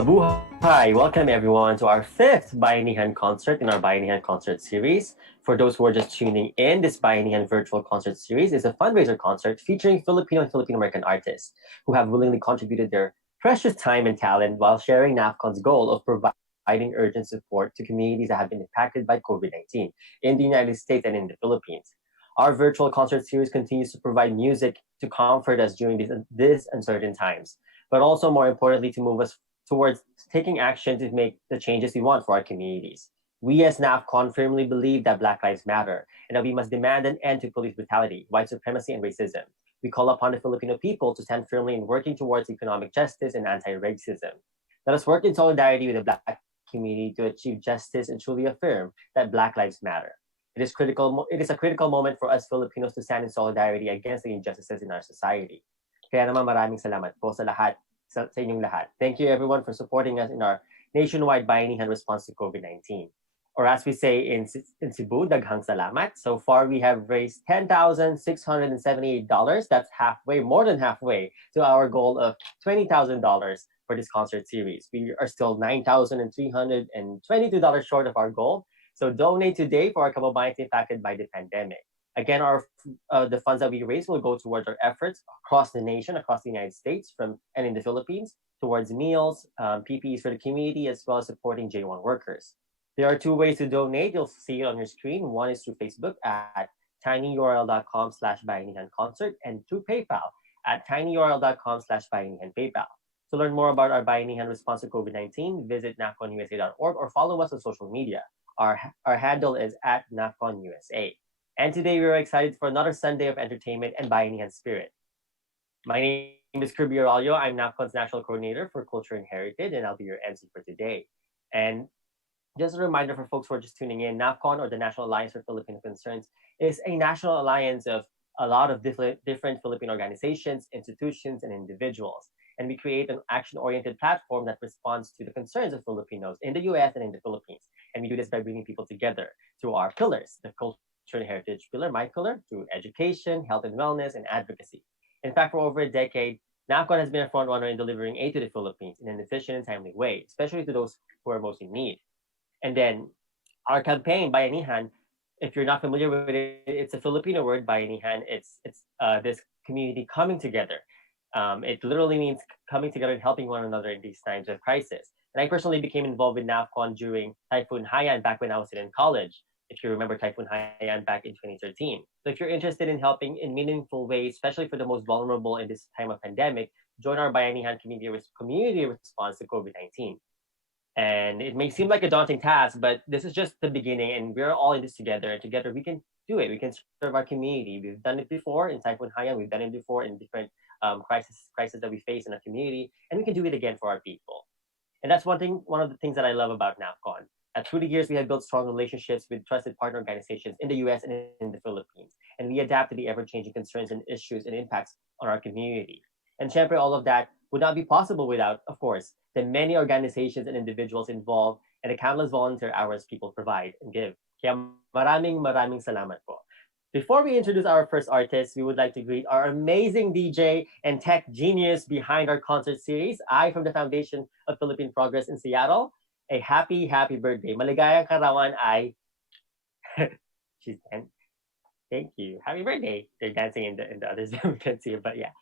Mabuhay! Welcome everyone to our fifth Bayanihan concert in our Bayanihan Concert Series. For those who are just tuning in, this Bayanihan Virtual Concert Series is a fundraiser concert featuring Filipino and Filipino-American artists who have willingly contributed their precious time and talent while sharing NAFCON's goal of providing urgent support to communities that have been impacted by COVID-19 in the United States and in the Philippines. Our virtual concert series continues to provide music to comfort us during these uncertain times, but also more importantly to move us towards taking action to make the changes we want for our communities. We as NAFCON firmly believe that Black Lives Matter and that we must demand an end to police brutality, white supremacy, and racism. We call upon the Filipino people to stand firmly in working towards economic justice and anti-racism. Let us work in solidarity with the Black community to achieve justice and truly affirm that Black Lives Matter. It is a critical moment for us Filipinos to stand in solidarity against the injustices in our society. Kaya naman maraming salamat po sa inyong lahat. Thank you everyone for supporting us in our nationwide bayanihan response to COVID-19. Or as we say in Cebu, daghang salamat. So far, we have raised $10,678. That's more than halfway to our goal of $20,000 for this concert series. We are still $9,322 short of our goal. So donate today for our kababayans impacted by the pandemic. Again, the funds that we raise will go towards our efforts across the nation, across the United States, and in the Philippines, towards meals, PPEs for the community, as well as supporting J1 workers. There are two ways to donate. You'll see it on your screen. One is through Facebook at tinyurl.com/bayanihanconcert and through PayPal at tinyurl.com/bayanihanpaypal. To learn more about our Bayanihan response to COVID-19, visit nafconusa.org or follow us on social media. Our handle is at nafconusa. And today we are excited for another Sunday of entertainment and Bayanihan spirit. My name is Kirby Aralio. I'm NAFCON's National Coordinator for Culture and Heritage, and I'll be your MC for today. And just a reminder for folks who are just tuning in, NAFCON, or the National Alliance for Filipino Concerns, is a national alliance of a lot of different Filipino organizations, institutions, and individuals. And we create an action-oriented platform that responds to the concerns of Filipinos in the US and in the Philippines. And we do this by bringing people together through our pillars, the culture and heritage pillar, my pillar, through education, health and wellness, and advocacy. In fact, for over a decade, NAFCON has been a frontrunner in delivering aid to the Philippines in an efficient and timely way, especially to those who are most in need. And then our campaign, Bayanihan, if you're not familiar with it, it's a Filipino word, Bayanihan. It's this community coming together. It literally means coming together and helping one another in these times of crisis. And I personally became involved with NAFCON during Typhoon Haiyan back when I was in college. If you remember Typhoon Haiyan back in 2013. So if you're interested in helping in meaningful ways, especially for the most vulnerable in this time of pandemic, join our Bayanihan community response to COVID-19. And it may seem like a daunting task, but this is just the beginning, and we're all in this together. And together we can do it. We can serve our community. We've done it before in Typhoon Haiyan. We've done it before in different crises that we face in our community, and we can do it again for our people. And that's one of the things that I love about NAFCON. Through the years, we have built strong relationships with trusted partner organizations in the US and in the Philippines. And we adapt to the ever-changing concerns and issues and impacts on our community. And syempre, all of that would not be possible without, of course, the many organizations and individuals involved and the countless volunteer hours people provide and give. Kaya maraming salamat po. Before we introduce our first artist, we would like to greet our amazing DJ and tech genius behind our concert series, from the Foundation of Philippine Progress in Seattle. A happy birthday. Maligayang karawan ay. She's dancing. Thank you. Happy birthday. They're dancing in the others we can see it, but yeah.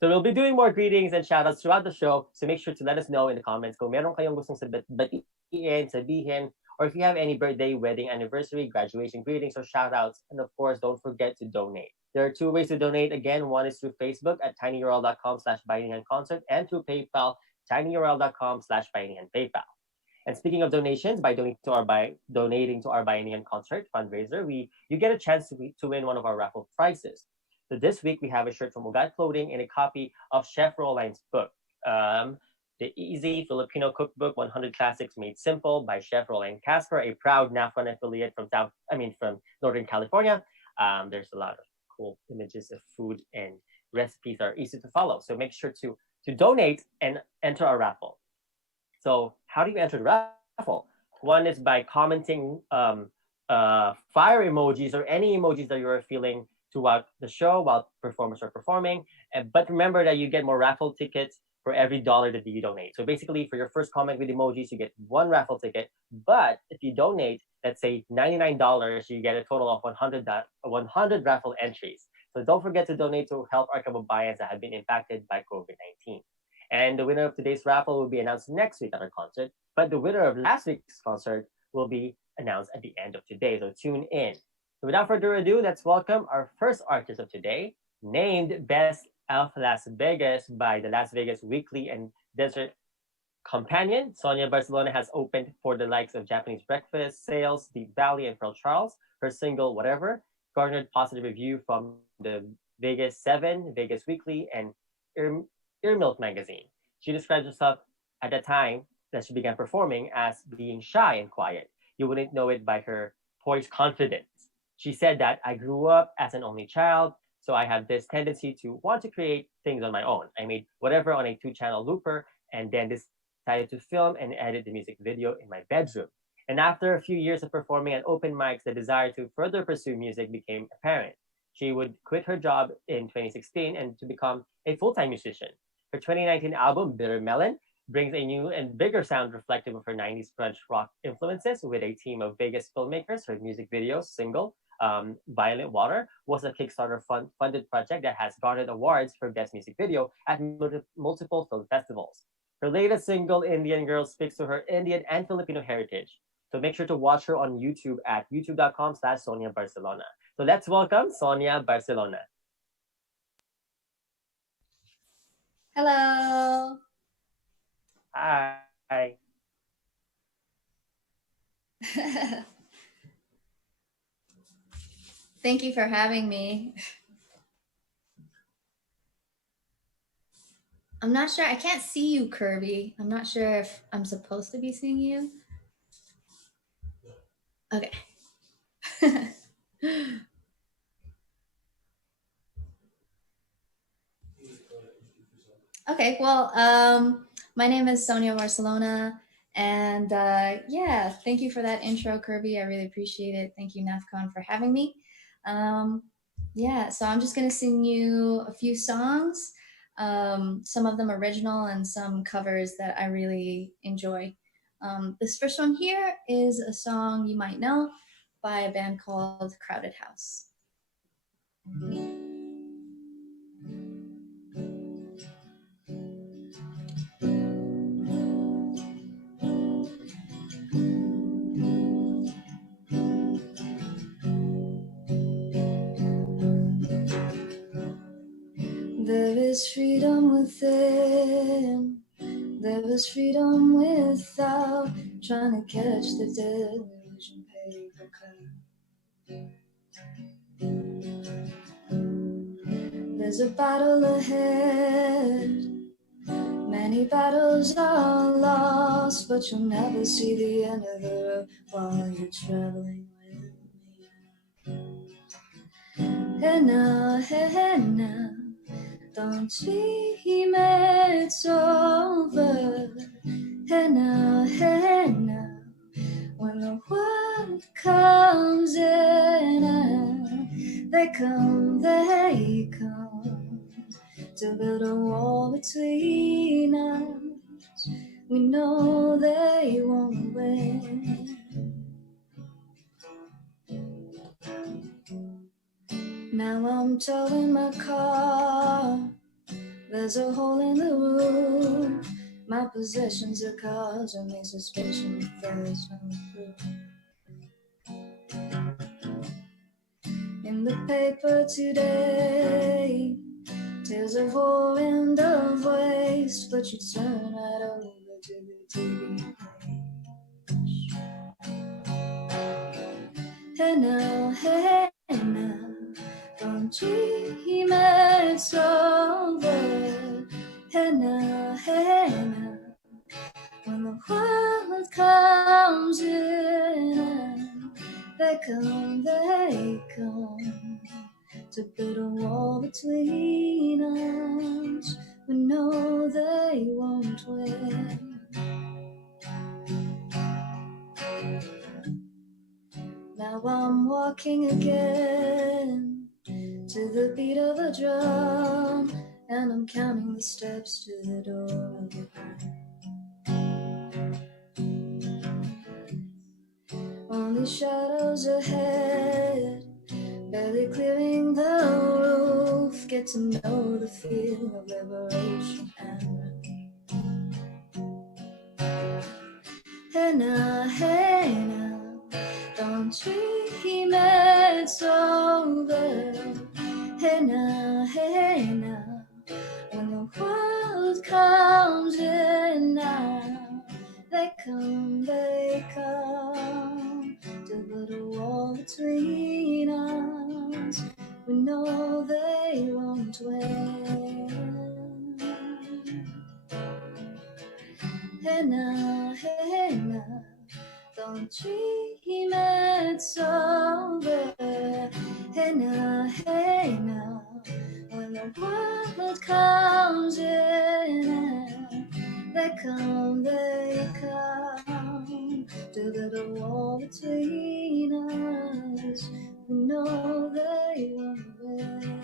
So we'll be doing more greetings and shoutouts throughout the show. So make sure to let us know in the comments kung meron kayong gustong batiin, sabihin, or if you have any birthday, wedding, anniversary, graduation greetings, or shoutouts. And of course, don't forget to donate. There are two ways to donate. Again, one is through Facebook at tinyurl.com/bayanihanconcert and through PayPal, tinyurl.com/bayanihanpaypal. And speaking of donations, by donating to our Bayanihan concert fundraiser, you get a chance to win one of our raffle prizes. So this week we have a shirt from Ugat Clothing and a copy of Chef Rolaine's book, The Easy Filipino Cookbook: 100 Classics Made Simple by Chef Rolaine Casper, a proud NAFCON affiliate from Northern California. There's a lot of cool images of food and recipes that are easy to follow. So make sure to donate and enter our raffle. So how do you enter the raffle? One is by commenting fire emojis or any emojis that you're feeling throughout the show while performers are performing. But remember that you get more raffle tickets for every dollar that you donate. So basically, for your first comment with emojis, you get one raffle ticket. But if you donate, let's say $99, you get a total of 100 raffle entries. So don't forget to donate to help our kababayans that have been impacted by COVID-19. And the winner of today's raffle will be announced next week at our concert. But the winner of last week's concert will be announced at the end of today. So tune in. So without further ado, let's welcome our first artist of today, named Best of Las Vegas by the Las Vegas Weekly and Desert Companion. Sonia Barcelona has opened for the likes of Japanese Breakfast, Sales, Deep Valley, and Pearl Charles. Her single, Whatever, garnered positive review from the Vegas 7, Vegas Weekly, and Ear, Ear Milk magazine. She describes herself at the time that she began performing as being shy and quiet. You wouldn't know it by her poised confidence. She said that I grew up as an only child, so I have this tendency to want to create things on my own. I made Whatever on a 2-channel looper and then decided to film and edit the music video in my bedroom. And after a few years of performing at open mics, the desire to further pursue music became apparent. She would quit her job in 2016 and to become a full-time musician. Her 2019 album, Bitter Melon, brings a new and bigger sound reflective of her 90s grunge rock influences with a team of Vegas filmmakers. Her music video, single, Violet Water, was a Kickstarter funded project that has garnered awards for Best Music Video at multiple film festivals. Her latest single, Indian Girl, speaks to her Indian and Filipino heritage. So make sure to watch her on YouTube at youtube.com/Sonia Barcelona. So let's welcome Sonia Barcelona. Hello. Hi. Thank you for having me. I'm not sure. I can't see you, Kirby. I'm not sure if I'm supposed to be seeing you. Okay. Okay. Well, my name is Sonia Barcelona. And yeah, thank you for that intro, Kirby. I really appreciate it. Thank you, NAFCON, for having me. Yeah, so I'm just going to sing you a few songs, some of them original and some covers that I really enjoy. This first one here is a song you might know by a band called Crowded House. There is freedom within, there is freedom without, trying to catch the delusion paper cut. There's a battle ahead, many battles are lost, but you'll never see the end of the road while you're traveling with me. Hey now, hey now, don't dream it's over. Hey now, when the world comes in, and they come to build a wall between us. We know they won't win. Now I'm towing my car, there's a hole in the roof. My possessions are causing me suspicion if there's no proof. In the paper today, tales of war and of waste, but you turn right over to the TV page. Hey now, don't dream it's over. Hey now, when the world comes in, they come to build a wall between us. We know they won't win. Now I'm walking again to the beat of a drum, and I'm counting the steps to the door of your heart. Only shadows ahead, barely clearing the roof. Get to know the feel of liberation and relief. Hey now, don't dream it's over. Hey now, when the world comes in now, they come to put a wall between us. We know they won't win. Hey now, don't dream it's over. Hey now, when the world comes in, they come to build a wall between us. We know they won't win.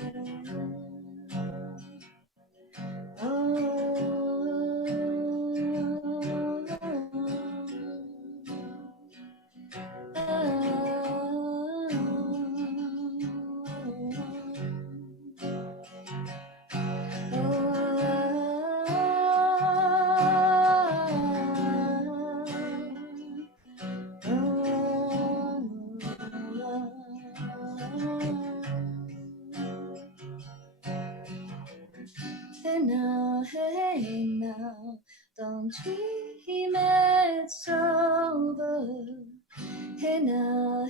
Hey now, don't dream it's over. Hey now,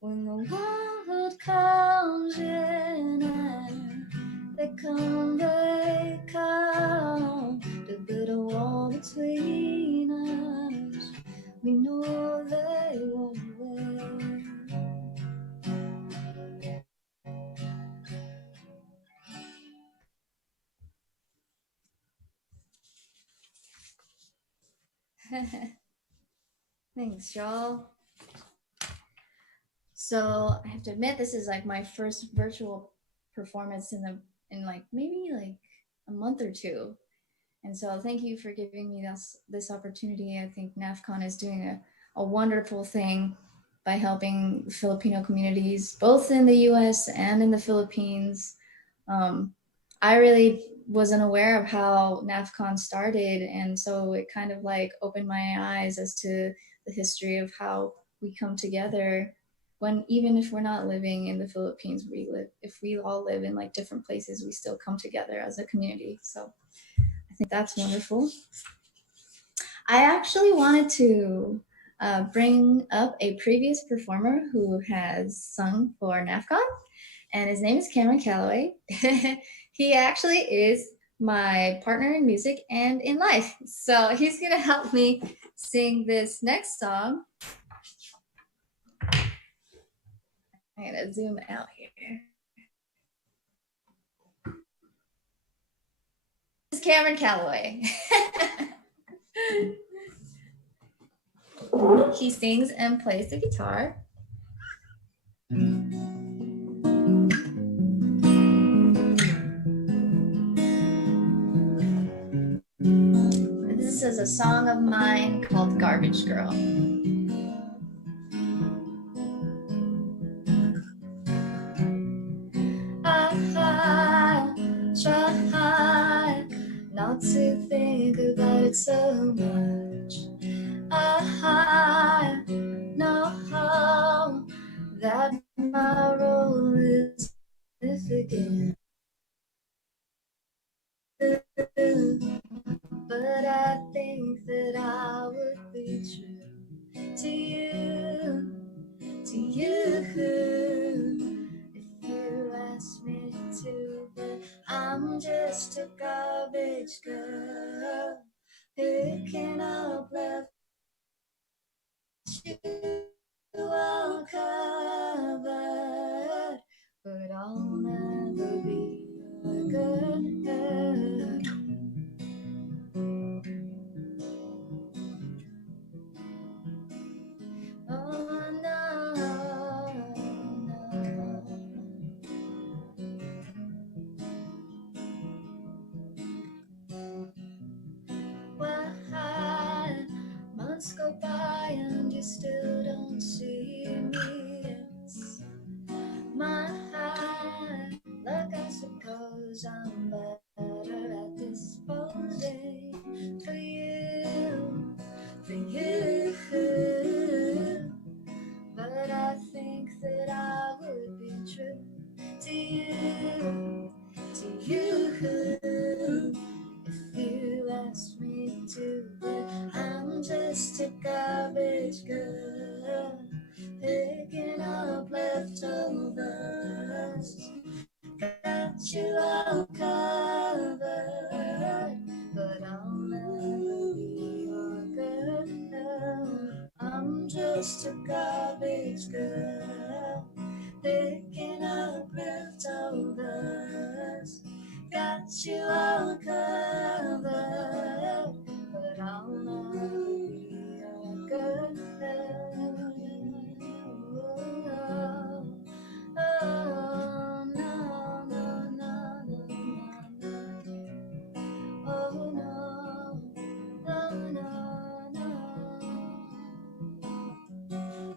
when the world comes in, they come to build a wall between us. We know they won't win. Thanks, y'all. So I have to admit, this is like my first virtual performance in like maybe like a month or two. And so thank you for giving me this opportunity. I think NAFCON is doing a wonderful thing by helping Filipino communities, both in the US and in the Philippines. I really wasn't aware of how NAFCON started. And so it kind of like opened my eyes as to the history of how we come together when, even if we're not living in the Philippines, if we all live in like different places, we still come together as a community. So I think that's wonderful. I actually wanted to bring up a previous performer who has sung for NAFCON, and his name is Cameron Calloway. He actually is my partner in music and in life. So he's going to help me sing this next song. I'm going to zoom out here. This is Cameron Calloway. He sings and plays the guitar. This is a song of mine called Garbage Girl. I try not to think about it so much. I know that my role is significant, but I think that I would be true to you, if you ask me to. But I'm just a garbage girl picking up left you all covered, but I'll never be a good girl. Oh no, no. just a garbage girl, picking up leftovers. Got you all covered, but I'll never be a good girl. Oh, no, no, no, no, no, no. Oh, no, no, no, no.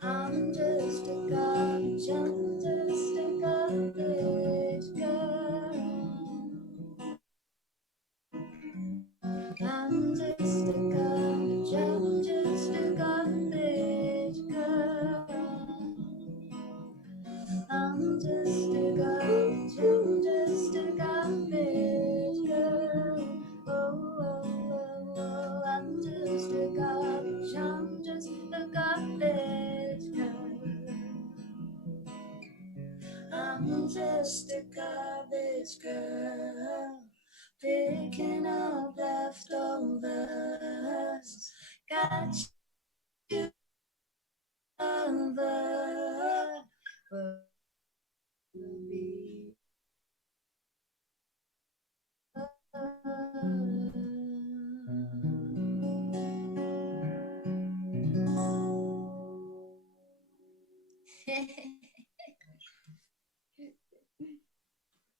I'm just a garbage, I'm just a garbage girl. I'm just a garbage, I'm just a garbage girl. I'm just a garbage, I'm just a garbage girl. Oh, oh, oh, oh, I'm just a garbage, I'm just a garbage girl. I'm just a garbage girl, picking up leftovers. Got you covered, but be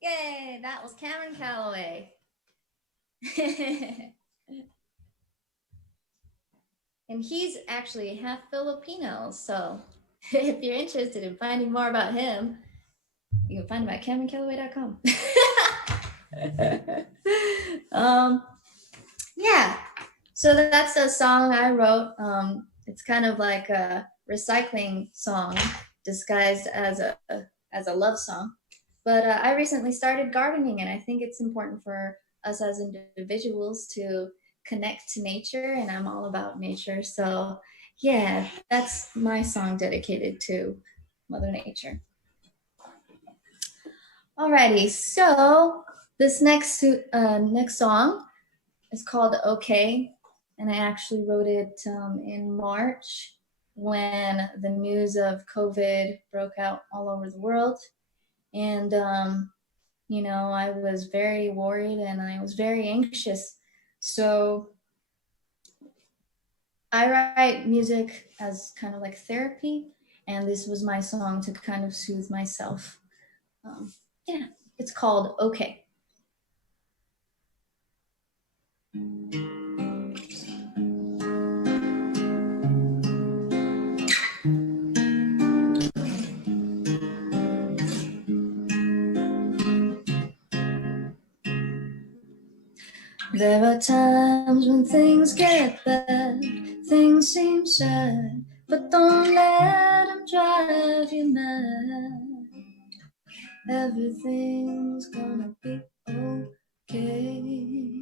Yay, that was Cameron Calloway. And he's actually half Filipino, so if you're interested in finding more about him, you can find him at CameronCalloway.com. Yeah, so that's a song I wrote. It's kind of like a recycling song disguised as a love song. But I recently started gardening, and I think it's important for us as individuals to connect to nature, and I'm all about nature. So yeah, that's my song dedicated to Mother Nature. Alrighty, so this next song is called "Okay," and I actually wrote it in March when the news of COVID broke out all over the world, and you know, I was very worried and I was very anxious. So I write music as kind of like therapy, and this was my song to kind of soothe myself. Yeah, it's called "Okay." There are times when things get bad, things seem sad, but don't let them drive you mad. Everything's gonna be okay.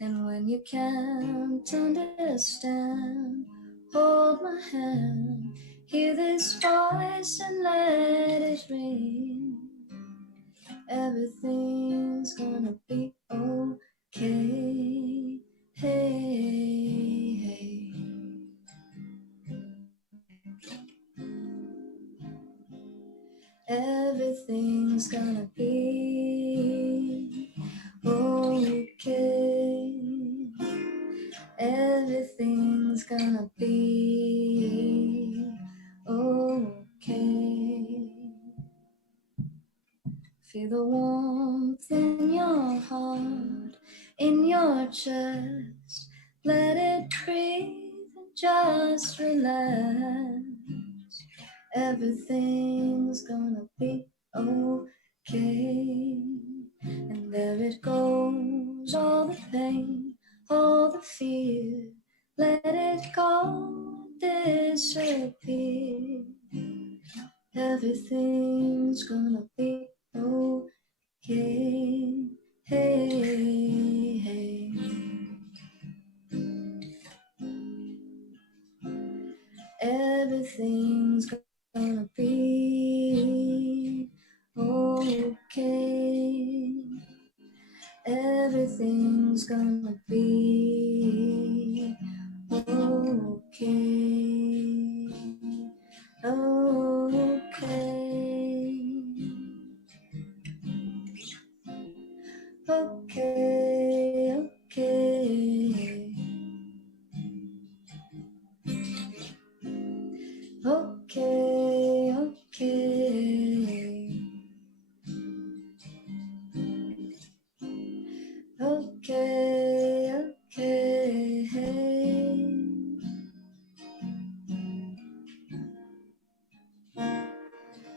And when you can't understand, hold my hand, hear this voice and let it ring. Everything's gonna be okay. Hey, hey. Everything's gonna be okay. Everything's gonna be okay. Feel the warmth in your heart, in your chest. Let it breathe and just relax. Everything's gonna be okay. And there it goes, all the pain, all the fear. Let it go, disappear. Everything's gonna be okay. Hey, hey. Everything's gonna be okay. Everything's gonna be okay.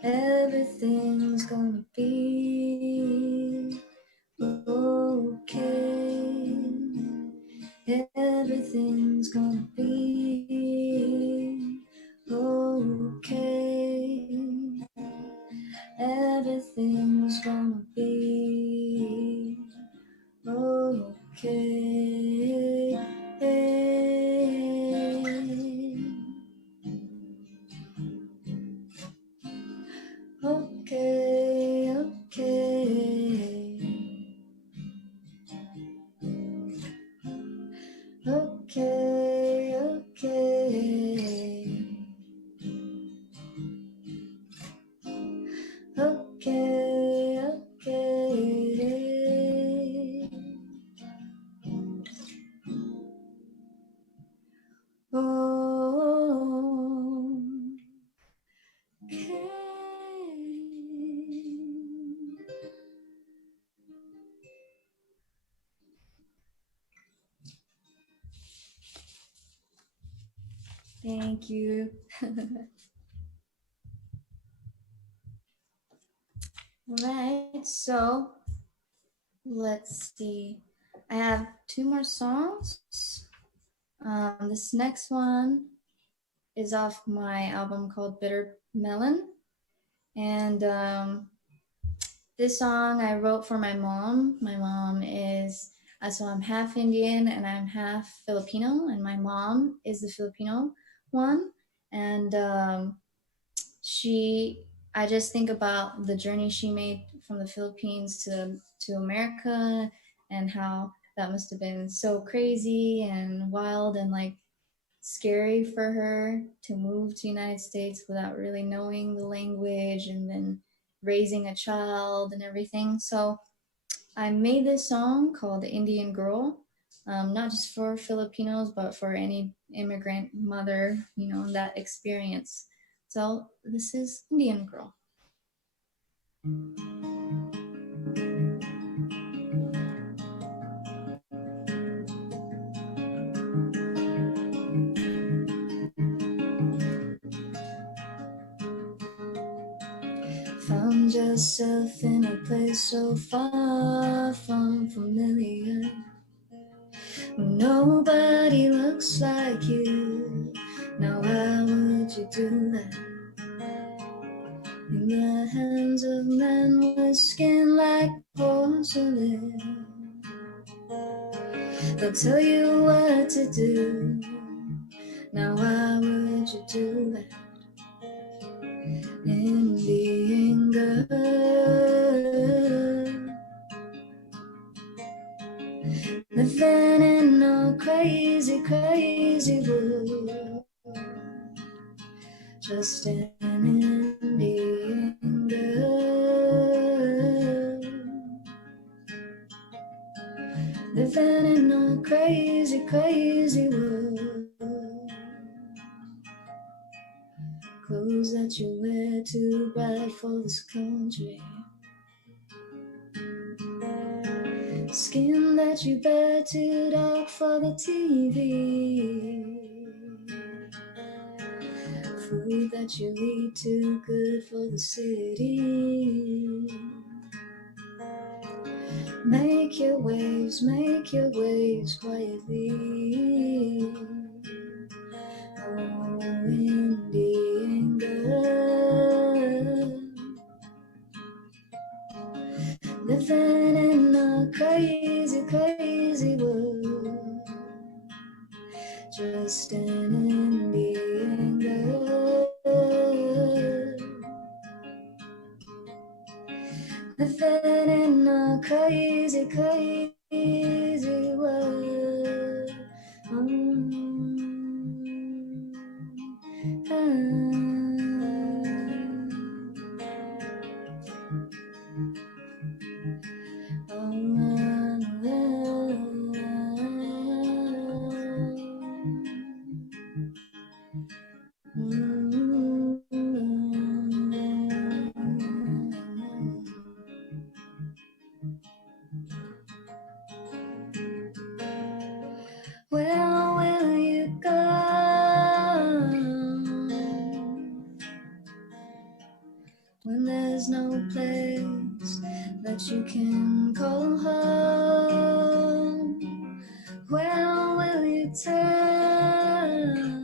Everything's gonna be okay. Everything's gonna be okay. Everything's gonna be okay. Okay, okay. Okay, okay. Okay, okay. Oh, okay. Thank you. Right, so let's see. I have two more songs. This next one is off my album called Bitter Melon. And this song I wrote for my mom. My mom is, so I'm half Indian and I'm half Filipino, and my mom is the Filipino one. And I just think about the journey she made from the Philippines to America, and how that must have been so crazy and wild and like scary for her to move to United States without really knowing the language, and then raising a child and everything. So I made this song called Indian Girl, not just for Filipinos, but for any immigrant mother, that experience. So this is Indian Girl. Found yourself in a place so far from familiar. Nobody looks like you. Now how would you do that? In the hands of men with skin like porcelain. They'll tell you what to do. Now why would you do that? Indian girl, living in a crazy, crazy world. Just an Indian girl, living in a crazy, crazy world. Clothes that you wear too bright for this country. Skin that you bear too dark for the TV. Food that you eat too good for the city. Make your waves quietly. Oh, Indian girl, living in a crazy, crazy world. Just an Indian girl, living in a crazy, crazy world. when there's no place that you can call home? Where will you turn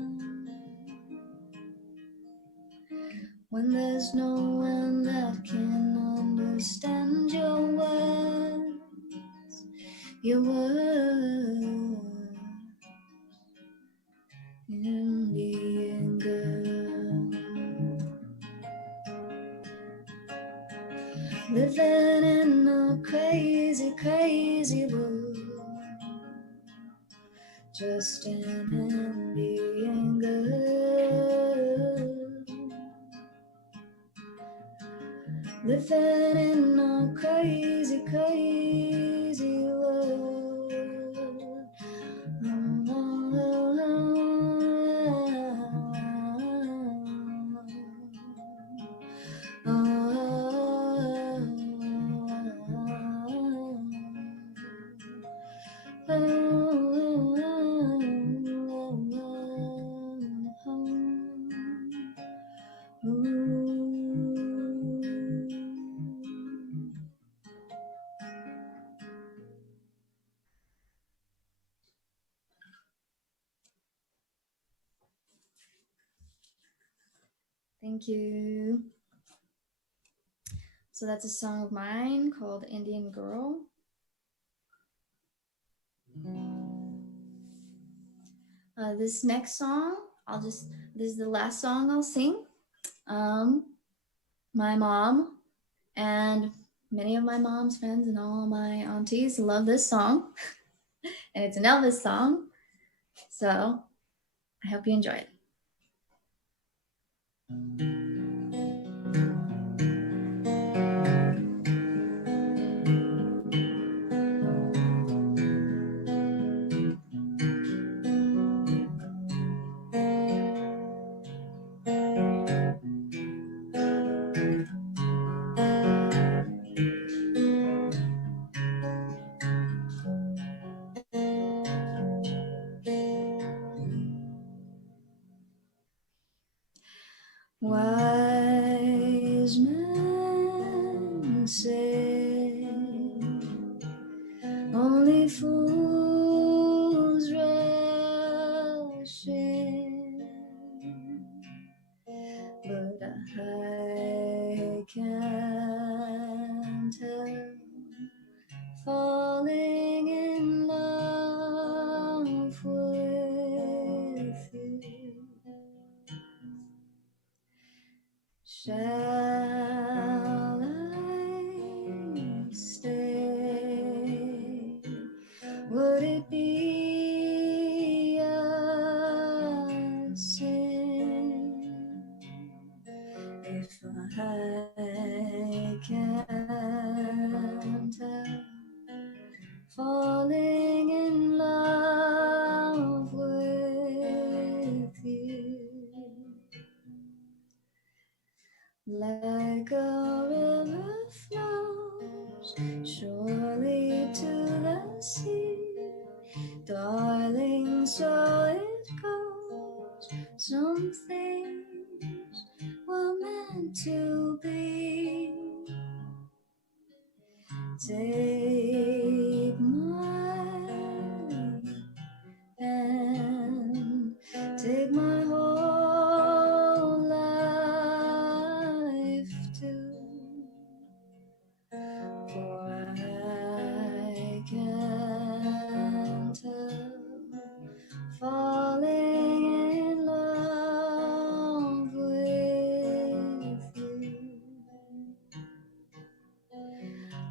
when there's no one that can understand your words, your words? Indian girl, living in a crazy, crazy world, just an Indian girl, living in a crazy, crazy world. Thank you. So that's a song of mine called Indian Girl. This next song, this is the last song I'll sing. My mom and many of my mom's friends and all my aunties love this song. And it's an Elvis song. So I hope you enjoy it. Wise men say only fools rush in, but I can't help falling in love with you. Shall I stay? Would it be a sin if I can't help falling in love with you? Like a river flows surely to the sea, darling, so it goes. Some things were meant to be. Take my hand, take my whole life too, for I can't help falling in love with you.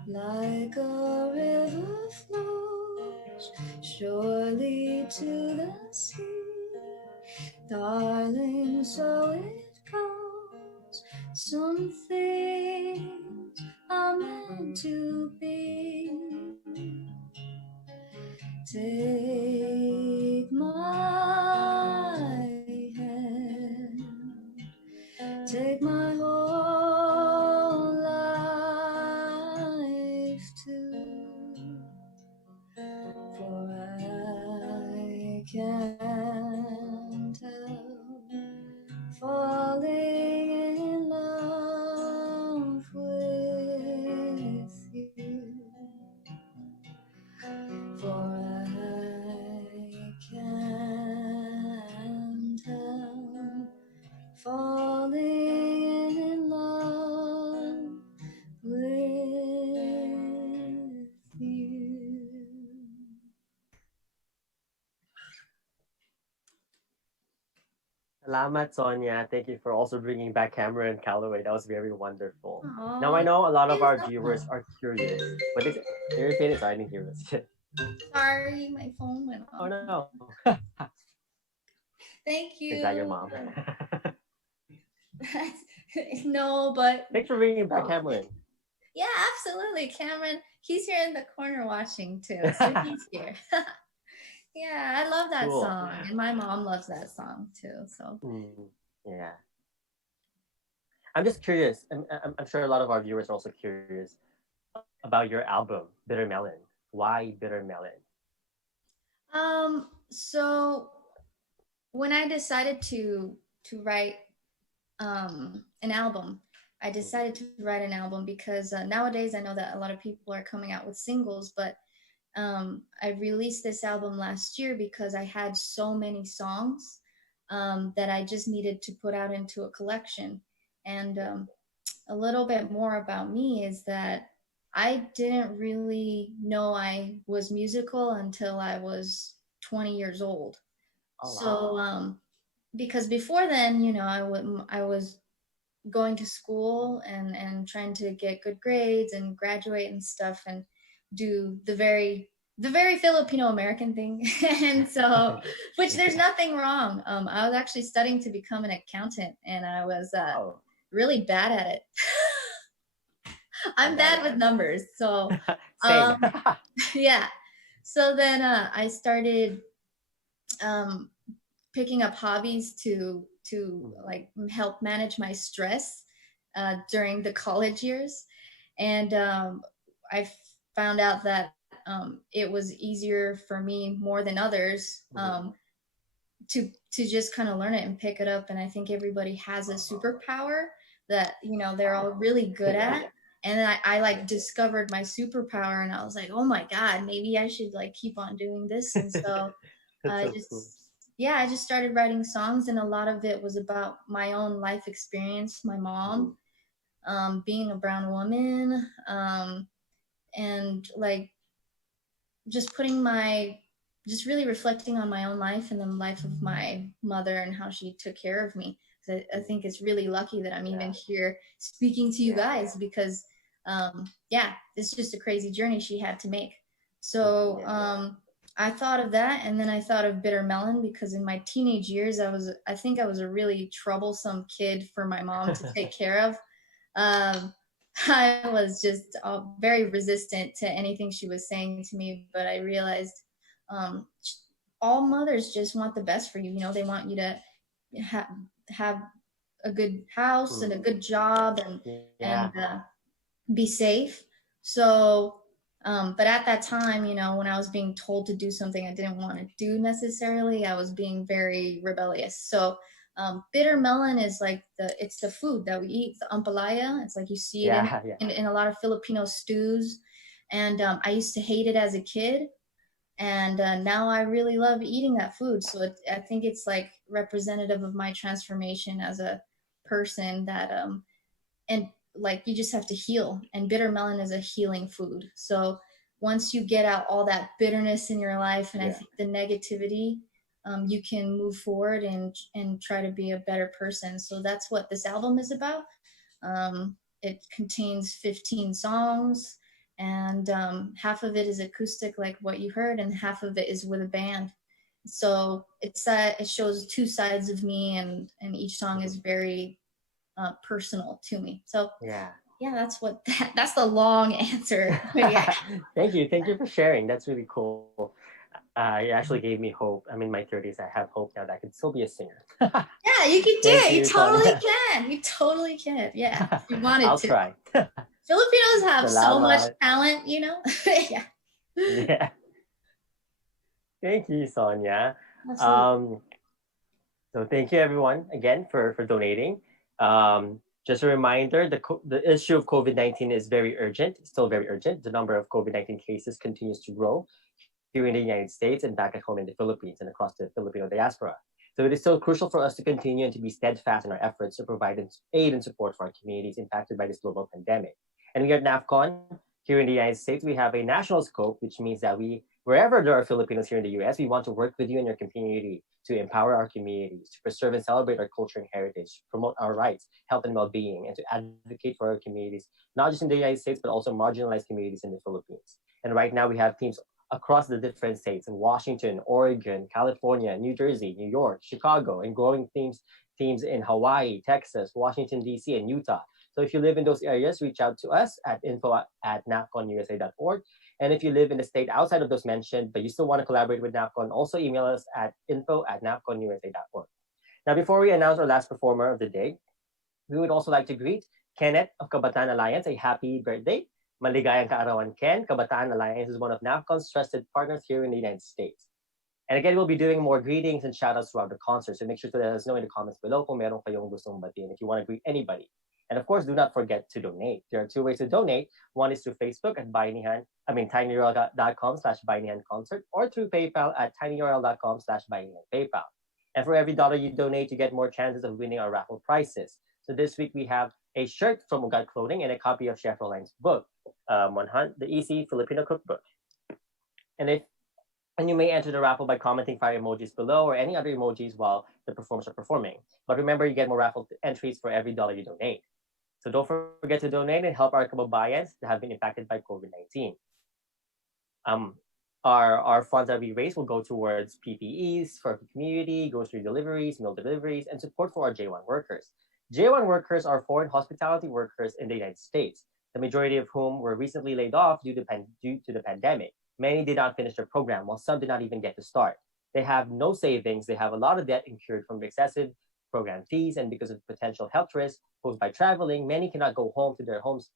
Like a river flows surely to the sea, darling, so it goes. Some things are meant to be. Take my hand, take my whole life too, for I can't help falling in love Salamat, Sonia. Thank you for also bringing back Cameron Calloway. That was very wonderful. Now I Oh, know a lot of it's our not viewers fun. are curious. What is it? They're finished. I didn't hear this. Sorry, my phone went Oh off. no. Thank Is that your you. mom? No, but Thanks for bringing back no. Cameron. Yeah, absolutely. Cameron, he's here in the corner watching too, so he's here. Yeah, I love that Cool. song, and my mom loves that song too. So, Mm, yeah. I'm just curious. I'm sure a lot of our viewers are also curious about your album, Bitter Melon. Why Bitter Melon? so when I decided to write an album, I decided to write an album because nowadays I know that a lot of people are coming out with singles, but I released this album last year because I had so many songs that I just needed to put out into a collection. And a little bit more about me is that I didn't really know I was musical until I was 20 years old. Oh So, wow. because before then, I was going to school and trying to get good grades and graduate and stuff and do the very Filipino American thing. And so, which there's Yeah. nothing wrong. I was actually studying to become an accountant, and I was Oh, really bad at it. I'm I'm bad bad at with that numbers. So, too. Same. um, yeah. So then I started um, picking up hobbies to like help manage my stress during the college years, and I found out that it was easier for me more than others to just kind of learn it and pick it up. And I think everybody has a superpower that they're all really good Yeah. at. And then I like discovered my superpower, and I was like, oh my god, maybe I should like keep on doing this. And so That's I so cool. just yeah, I just started writing songs, and a lot of it was about my own life experience, my Mhm. mom, being a brown woman, and like just just really reflecting on my own life and the life of my mother and how she took care of me. I think it's really lucky that I'm Yeah. even here speaking to you guys because, yeah, it's just a crazy journey she had to make. So I thought of that, and then I thought of Bitter Melon because in my teenage years, I think I was a really troublesome kid for my mom to take care of. Um, I was just very resistant to anything she was saying to me, but I realized um, all mothers just want the best for you. They want you to have a good house and a good job and Yeah. be safe. So, but at that time, when I was being told to do something I didn't want to do necessarily, I was being very rebellious. So, bitter melon is like it's the food that we eat, the ampalaya. It's like you see it Yeah. Yeah. in a lot of Filipino stews. And I used to hate it as a kid. And now I really love eating that food. So I think it's like representative of my transformation as a person that and like you just have to heal, and bitter melon is a healing food. So once you get out all that bitterness in your life and I Yeah. think the negativity, you can move forward and try to be a better person. So that's what this album is about. It contains 15 songs, and half of it is acoustic like what you heard, and half of it is with a band. So it shows two sides of me, and each song is very personal to me. So Yeah. yeah, that's the long answer. But yeah, Thank you for sharing. That's really cool. It actually gave me hope. I'm in my 30s. I have hope now that I can still be a singer. yeah, you can do Thank it. You you, totally Sonia. can. You totally can. Yeah, if you wanted I'll to. try. Filipinos have so much Salamat. talent. Yeah, Yeah. Thank you, Sonia. absolutely. Um, so thank you everyone again for donating. Just a reminder, the issue of COVID-19 is very urgent, still very urgent. The number of COVID-19 cases continues to grow here in the United States and back at home in the Philippines and across the Filipino diaspora. So it is still crucial for us to continue and to be steadfast in our efforts to provide aid and support for our communities impacted by this global pandemic. And we at NAFCON Here in the United States, we have a national scope, which means that wherever there are Filipinos here in the US, we want to work with you and your community to empower our communities, to preserve and celebrate our culture and heritage, promote our rights, health and well-being, and to advocate for our communities, not just in the United States, but also marginalized communities in the Philippines. And right now, we have teams across the different states in Washington, Oregon, California, New Jersey, New York, Chicago, and growing teams in Hawaii, Texas, Washington, D.C., and Utah. So if you live in those areas, reach out to us at info at nafconusa.org. And if you live in the state outside of those mentioned, but you still want to collaborate with NAFCON, also email us at info@nafconusa.org. Now, before we announce our last performer of the day, we would also like to greet Kenneth of Kabataan Alliance a happy birthday. Maligayang kaarawan, Ken. Kabataan Alliance is one of NAFCON's trusted partners here in the United States. And again, we'll be doing more greetings and shoutouts throughout the concert, so make sure to let us know in the comments below kung meron kayong gustong batiin if you want to greet anybody. And of course, do not forget to donate. There are two ways to donate. One is through Facebook at tinyurl.com/bayanihanconcert, or through PayPal at tinyurl.com/bayanihanpaypal. And for every dollar you donate, you get more chances of winning our raffle prizes. So this week we have a shirt from Ugat Clothing and a copy of Chef Rolaine's book, The Easy Filipino Cookbook. And you may enter the raffle by commenting fire emojis below or any other emojis while the performers are performing. But remember, you get more raffle entries for every dollar you donate. So don't forget to donate and help our kababayans that have been impacted by COVID-19. Our funds that we raise will go towards PPEs for the community, grocery deliveries, meal deliveries, and support for our J1 workers. J1 workers are foreign hospitality workers in the United States, the majority of whom were recently laid off due to the pandemic. Many did not finish their program, while some did not even get to start. They have no savings. They have a lot of debt incurred from excessive program fees, and because of potential health risks posed by traveling, many cannot go home to their homes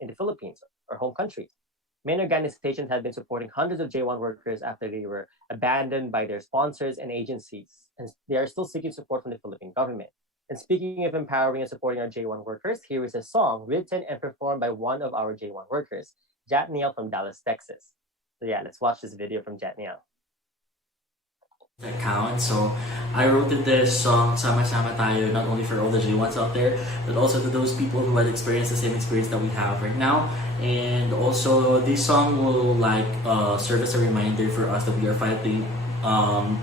in the Philippines or home countries. Many organizations have been supporting hundreds of J1 workers after they were abandoned by their sponsors and agencies, and they are still seeking support from the Philippine government. And speaking of empowering and supporting our J1 workers, here is a song written and performed by one of our J1 workers, Jatniel from Dallas, Texas. So yeah, let's watch this video from Jatniel. Account. So I wrote this song, Sama-Sama Tayo, not only for all the J1s out there, but also to those people who had experienced the same experience that we have right now. And also, this song will serve as a reminder for us that we are fighting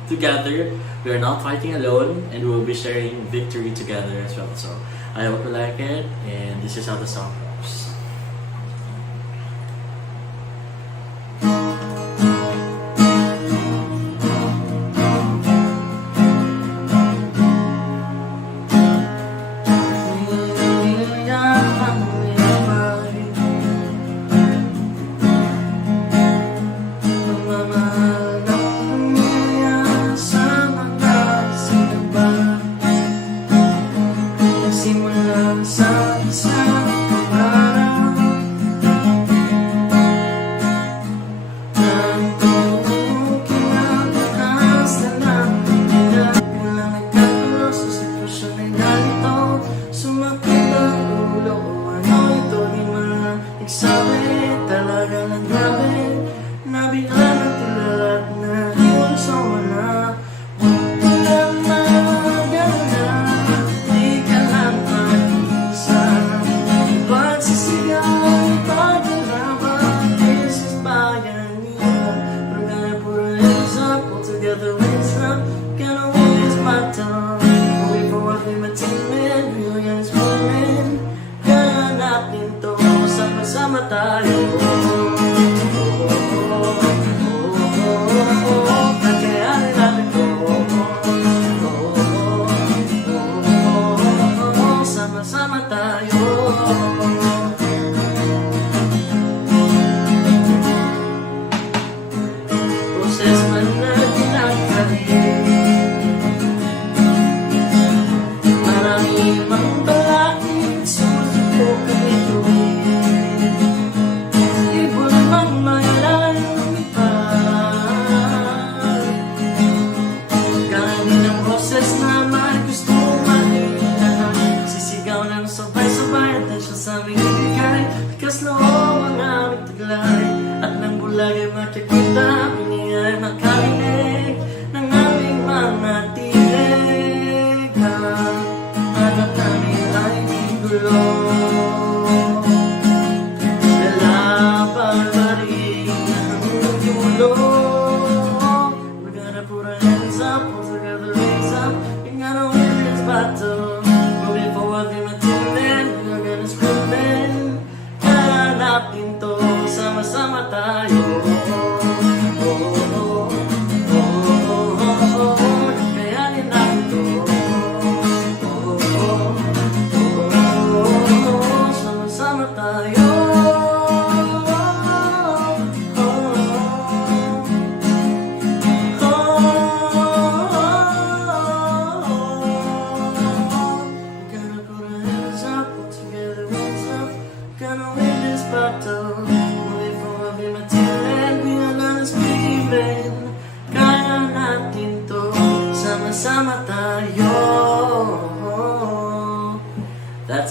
together. We are not fighting alone, and we will be sharing victory together as well. So I hope you like it, and this is how the song goes.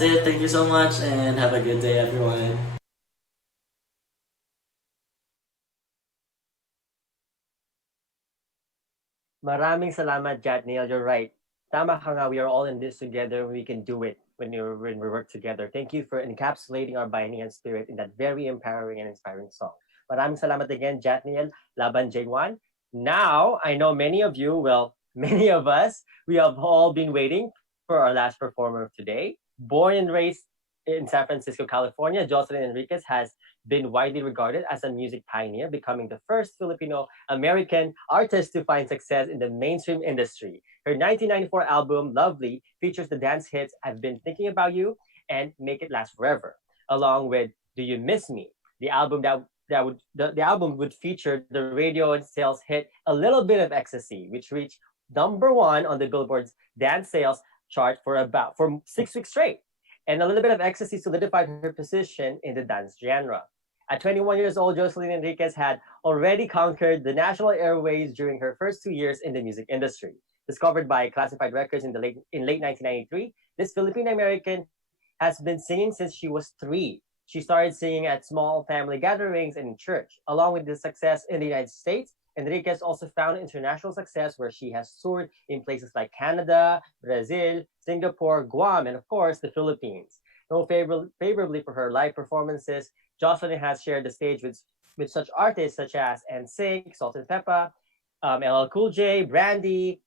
that's it. Thank you so much and have a good day, everyone. Maraming salamat, Jatniel. You're right. Tama ka nga, we are all in this together. We can do it when we work together. Thank you for encapsulating our Bayanihan spirit in that very empowering and inspiring song. Maraming salamat again, Jatniel, Laban J1. Now, I know many of you, well, many of us, we have all been waiting for our last performer of today. Born and raised in San Francisco, California, Jocelyn Enriquez has been widely regarded as a music pioneer, becoming the first Filipino-American artist to find success in the mainstream industry. Her 1994 album, Lovely, features the dance hits I've Been Thinking About You and Make It Last Forever, along with Do You Miss Me? The album would feature the radio and sales hit A Little Bit of Ecstasy, which reached #1 on the Billboard's dance sales chart for 6 weeks straight. And A Little Bit of Ecstasy solidified her position in the dance genre. At 21 years old, Jocelyn Enriquez had already conquered the national airways during her first 2 years in the music industry. Discovered by Classified Records in late 1993, this Filipino-American has been singing since she was 3. She started singing at small family gatherings and in church. Along with this success in the United States, Enriquez also found international success where she has toured in places like Canada, Brazil, Singapore, Guam, and of course, the Philippines. Known favorably for her live performances, Jocelyn has shared the stage with such artists such as NSYNC, Salt and Peppa, LL Cool J, Brandy,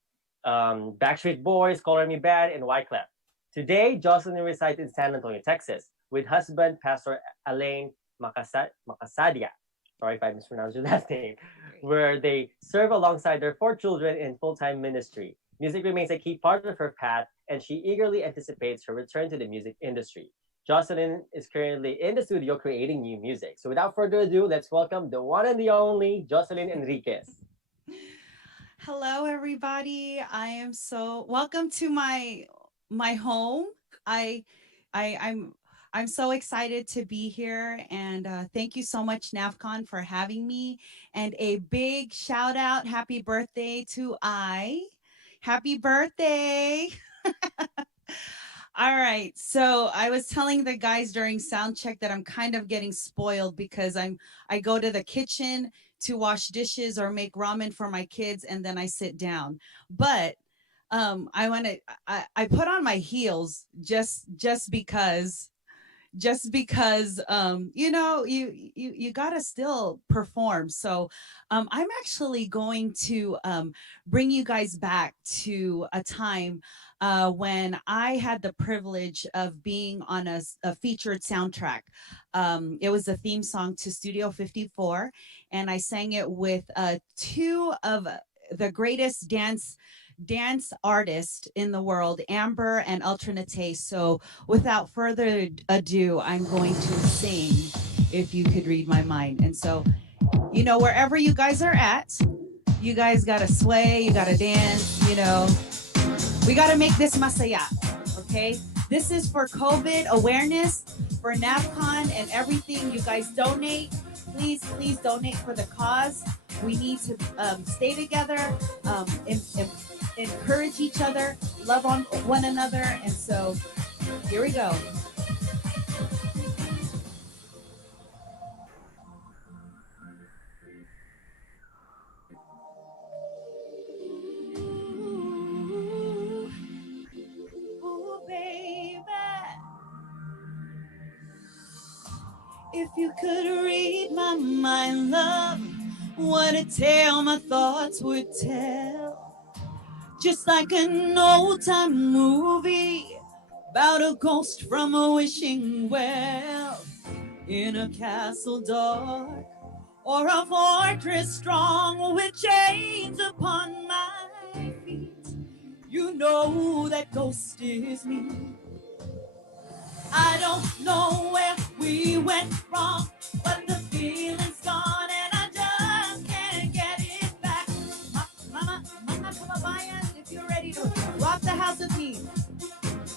Backstreet Boys, Color Me Bad, and Wyclef. Today, Jocelyn resides in San Antonio, Texas, with husband Pastor Alain Macasadia. Sorry if I mispronounced your last name, where they serve alongside their 4 children in full-time ministry. Music remains a key part of her path, and she eagerly anticipates her return to the music industry. Jocelyn is currently in the studio creating new music. So without further ado, let's welcome the one and the only Jocelyn Enriquez. Hello, everybody. I am so welcome to my home. I'm so excited to be here, and thank you so much, NAFCON, for having me. And a big shout out, happy birthday to Happy birthday. All right. So I was telling the guys during sound check that I'm kind of getting spoiled because I go to the kitchen to wash dishes or make ramen for my kids, and then I sit down. But I put on my heels just because you gotta still perform. So I'm actually going to bring you guys back to a time when I had the privilege of being on a featured soundtrack. It was the theme song to Studio 54, and I sang it with 2 of the greatest dance artists in the world, Amber and Alternate. So without further ado, I'm going to sing If You Could Read My Mind. And so, wherever you guys are at, you guys gotta sway, you gotta dance, we gotta make this masaya, okay? This is for COVID awareness, for NAFCON and everything. You guys donate. Please donate for the cause. We need to stay together, encourage each other, love on one another. And so here we go. Ooh, baby. If you could read my mind, love, what a tale my thoughts would tell. Just like an old-time movie about a ghost from a wishing well, in a castle dark or a fortress strong with chains upon my feet. You know that ghost is me. I don't know where we went wrong, but the feeling's gone and I just can't get it back. Mama, kababayans, if you're ready to rock the house with me,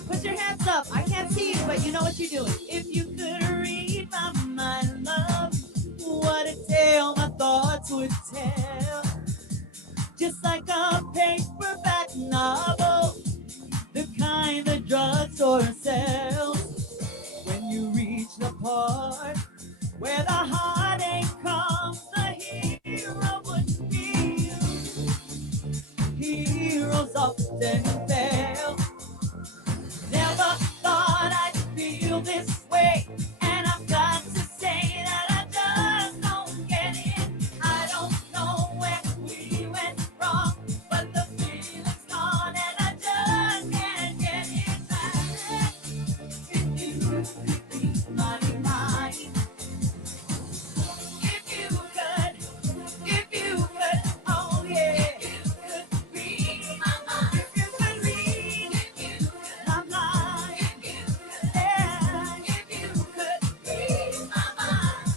put your hands up. I can't see you, but you know what you're doing. If you could read my mind, love, what a tale my thoughts would tell. Just like a paperback novel, the kind the drugstore sells. Where the heartache comes, the hero would be you. Heroes often fail. Never thought I'd feel this way, and I've got to say that I just don't get it. I don't know where we went wrong, but the feeling's gone, and I just can't get it back. If you could be my mind, if you could, oh yeah, if you could be my mind, if you could read my mind, yeah, if you could read my mind,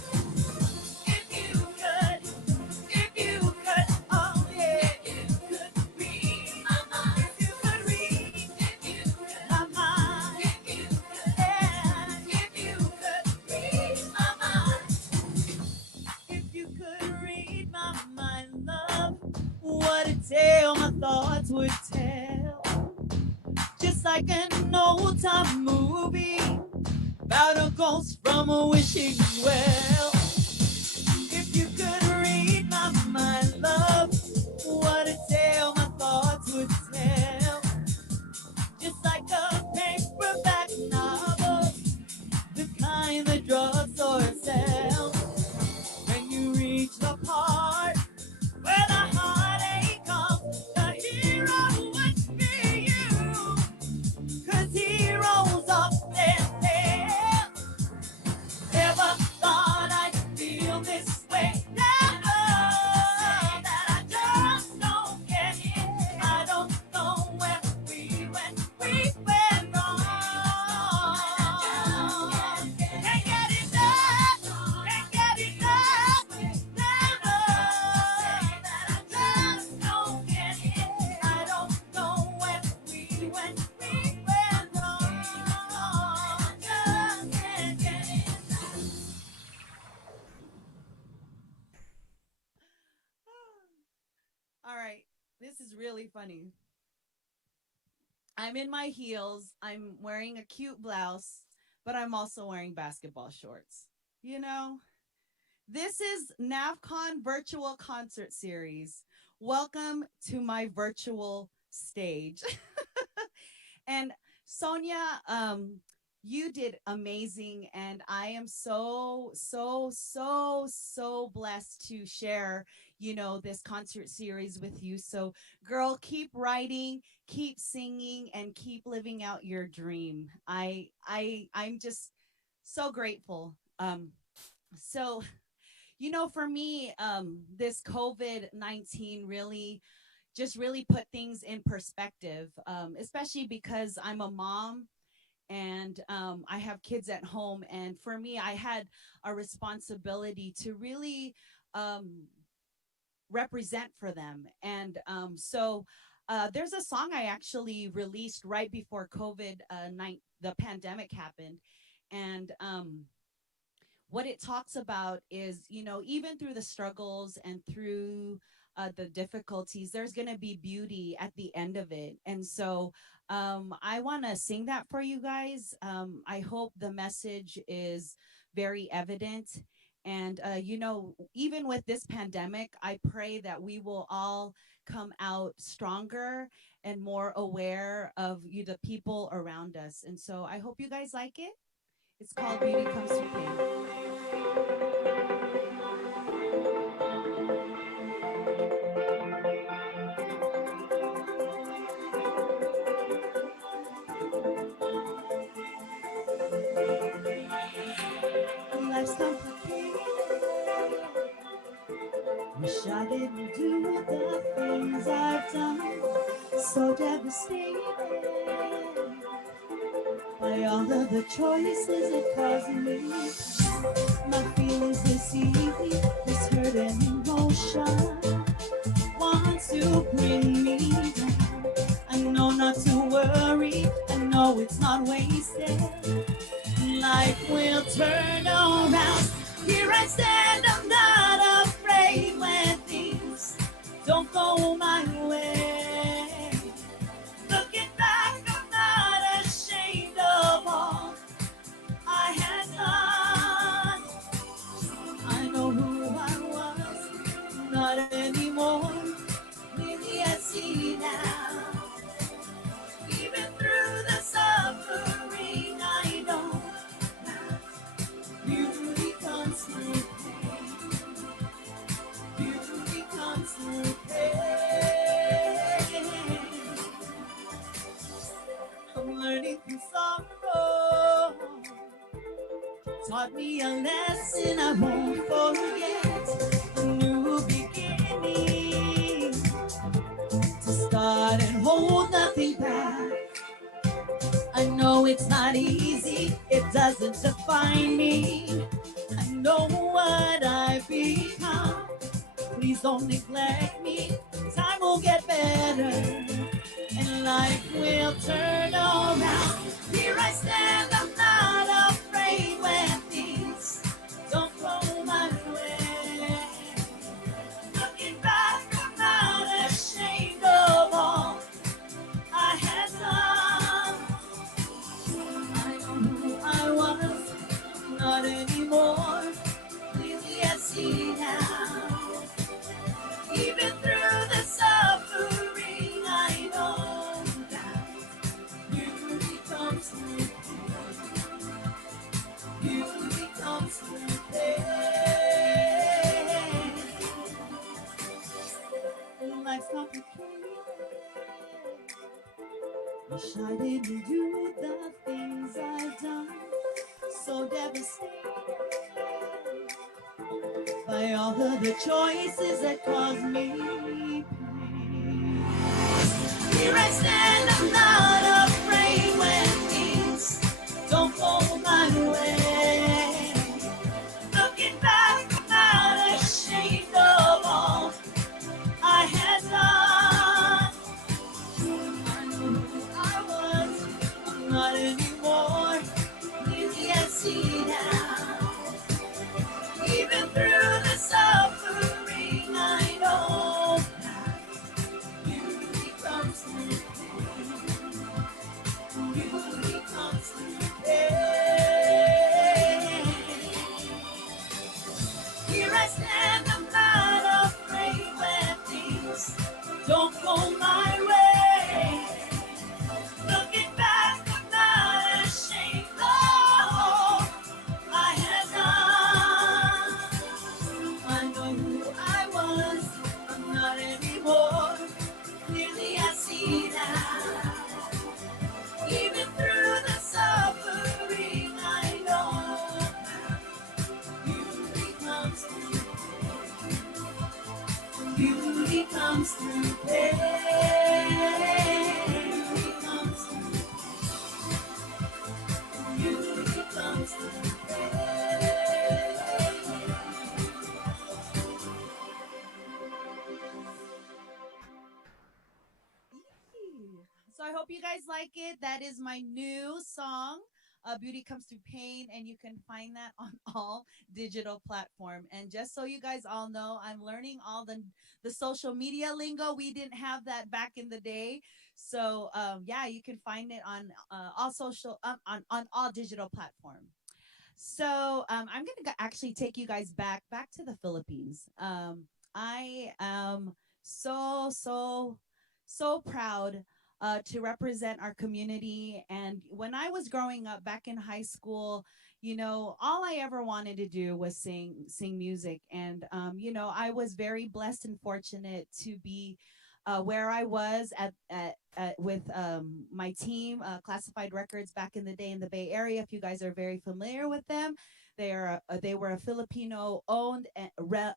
if you could, oh yeah, if you could read my mind, if you could read my mind, yeah, if you could read my mind. If you could read my mind, love, what a tale my thoughts would tell. Just like an old-time movie about a ghost from a wishing well. If you could read my mind, love, what a tale my thoughts would tell. Just like a paperback novel, the kind that drugstore sells. When you reach the part where the heartache comes, the hero would be you. 'Cause heroes often fail. Never thought I'd feel this way. Never that I just don't get it. I don't know where we went wrong. Can't get enough, can't get enough. Never that I just don't get it. I don't know where we went wrong. Just can't get it. All right, this is really funny. I'm in my heels, I'm wearing a cute blouse, but I'm also wearing basketball shorts. You know, this is NAFCON Virtual Concert Series. Welcome to my virtual stage. And Sonia, you did amazing, and I am so blessed to share, this concert series with you. So, girl, keep writing, keep singing, and keep living out your dream. I'm just so grateful. So, for me, this COVID-19 really put things in perspective, especially because I'm a mom and I have kids at home. And for me, I had a responsibility to really represent for them. And so there's a song I actually released right before the pandemic happened. And what it talks about is, even through the struggles and through the difficulties, there's going to be beauty at the end of it. And so I want to sing that for you guys. I hope the message is very evident. And, even with this pandemic, I pray that we will all come out stronger and more aware of the people around us. And so I hope you guys like it. It's called Beauty Comes Through Pain. Life's complicated. Wish I didn't do the things I've done. So devastated by all of the choices it caused me. My feelings this evening, this hurt and emotion wants to bring me down. I know not to worry, I know it's not wasted. Life will turn around. Here I stand, I'm not afraid when things don't go my way. Looking back, I'm not ashamed of all I had done. taught me a lesson I won't forget. A new beginning to start and hold nothing back. I know it's not easy, it doesn't define me. I know what I've become. Please don't neglect me. Time will get better and life will turn around. Here I stand, I'm not afraid when things don't go my way. Looking back, I'm not ashamed of all I had done. I know who I was, not anymore. Clearly I see now. Even through the suffering, I know that beauty comes through pain. Beauty comes through pain. Life's complicated. Wish I didn't do the things I've done. So devastated by all of the choices that caused me pain. Here I stand, I'm not afraid when things don't go my way. Looking back, I'm not ashamed of all I had done. I know who I was, I'm not anymore. Clearly I see now. Even through the suffering, I know that beauty comes through pain. Beauty comes through pain. Here I stand, I'm not afraid when things don't go my way. Looking back, I'm not ashamed of all I had done. I know who I was, I'm not anymore. Clearly I see now. Even through the suffering, I know beauty comes through pain. Beauty comes through pain. Beauty comes through pain. Beauty comes through pain. So I hope you guys like it. That is my new song, Beauty Comes Through Pain, and you can find that on all digital platform. And just so you guys all know, I'm learning all the social media lingo. We didn't have that back in the day. So yeah, you can find it on all social on all digital platform. So I'm gonna actually take you guys back to the Philippines. I am so proud to represent our community. And when I was growing up back in high school, you know, all I ever wanted to do was sing music. And you know, I was very blessed and fortunate to be where I was with my team, Classified Records, back in the day in the Bay Area. If you guys are very familiar with them, they were a Filipino owned and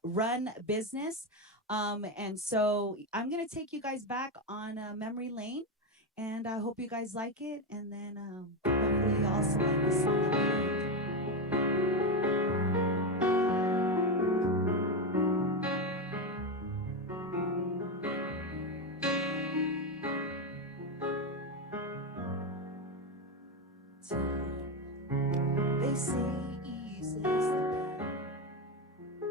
run business. And so I'm gonna take you guys back on memory lane, and I hope you guys like it. And then hopefully you also like this song. They say ease is the pain,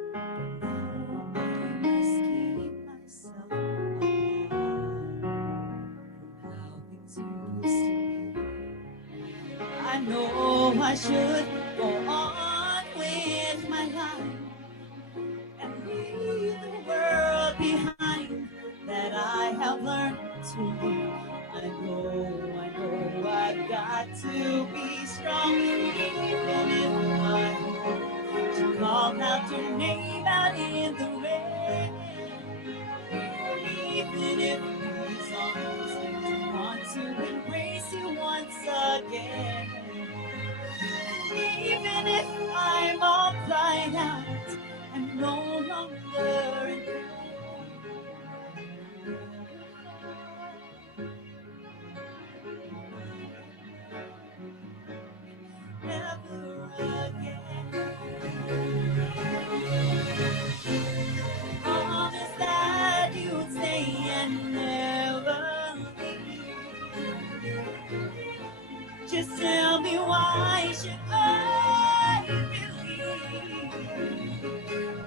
but now I must keep myself apart from how things used to be. I know I should go on with my life and leave the world behind that I have learned to live. I know I've got to be strong, even if I should call out your name out in the rain. Even if these arms want to embrace you once again. Even if no longer in pain. Never again. Promise that you'd stay and never leave. Just tell me, why should I believe?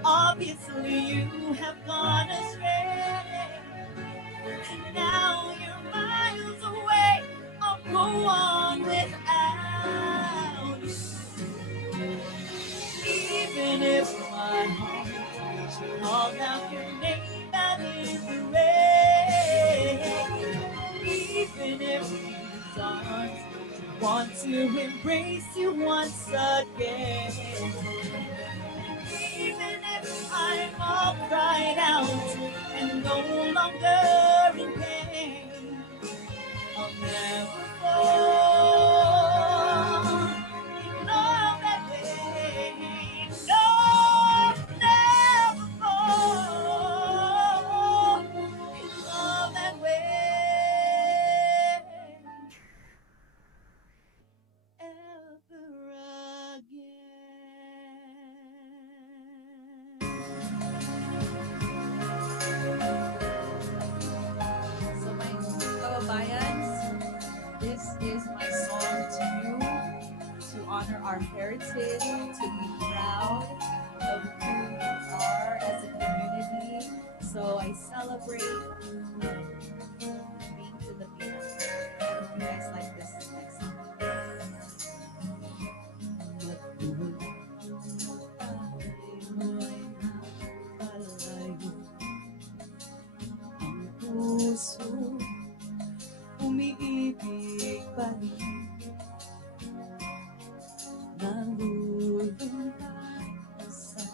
Obviously you have gone astray, and now you're miles away. I'll go on without you. Even if my heart should call out your name out in the rain, even if these arms want to embrace you once again, even if I'm all cried out and no longer in pain, I'll never fall in love that way. No, never fall in love that way ever again. So my kababayans, this is my song to you, to honor our heritage, to be proud of who we are as a community. So I celebrate being Filipino. I hope you guys like this next song. Ang puso umiibig pa rin, nalulungkot sa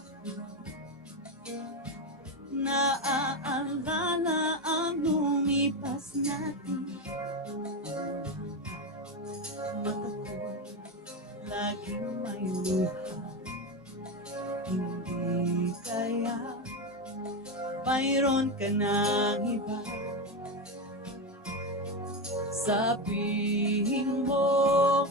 naaalala ang lumipas natin. Mata ko'y laging may luha, hindi kaya mayroon ka ng iba. Sabihin mo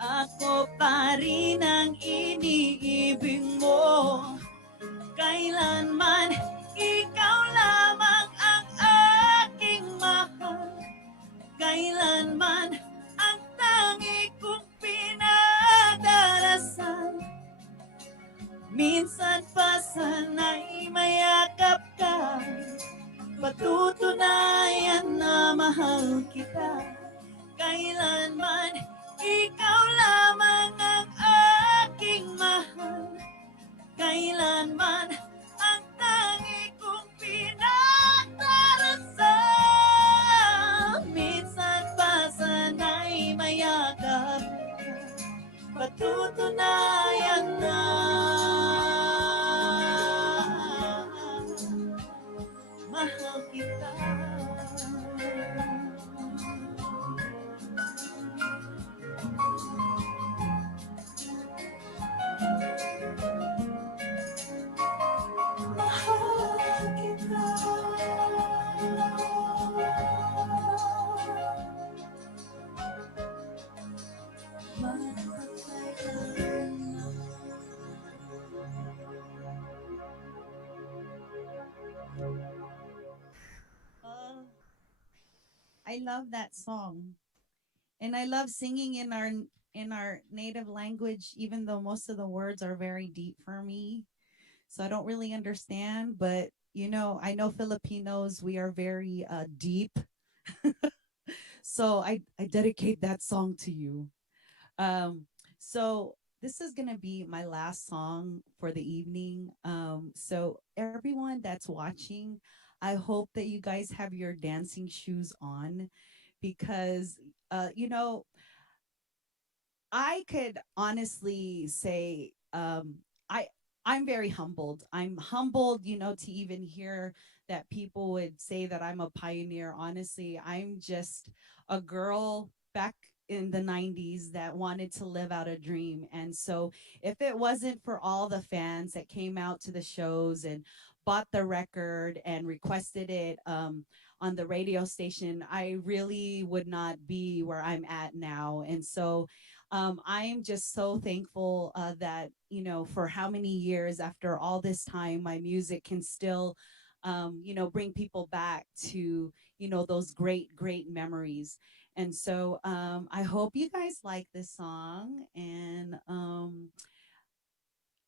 ako pa rin ang iniibig mo. Kailanman ikaw lamang ang aking mahal. Kailanman ang tangi kong pinagdarasal. Minsan pa sana'y mayakap ka, patutunayan na mahal kita. Kailanman ikaw lamang ang aking mahal. Kailanman ang tangi kong pinagdarasal. Minsan pa sana'y mayakap ka, patutunayan na mahal kita. Mahal kita. I love that song. And I love singing in our native language, even though most of the words are very deep for me. So I don't really understand, but I know Filipinos, we are very deep. So I dedicate that song to you. So this is gonna be my last song for the evening. So everyone that's watching, I hope that you guys have your dancing shoes on, because I could honestly say I I'm very humbled. I'm humbled, to even hear that people would say that I'm a pioneer. Honestly, I'm just a girl back in the 90s that wanted to live out a dream. And so if it wasn't for all the fans that came out to the shows and bought the record and requested it on the radio station, I really would not be where I'm at now. And so I'm just so thankful that, you know, for how many years after all this time, my music can still, you know, bring people back to, you know, those great, great memories. And so I hope you guys like this song. And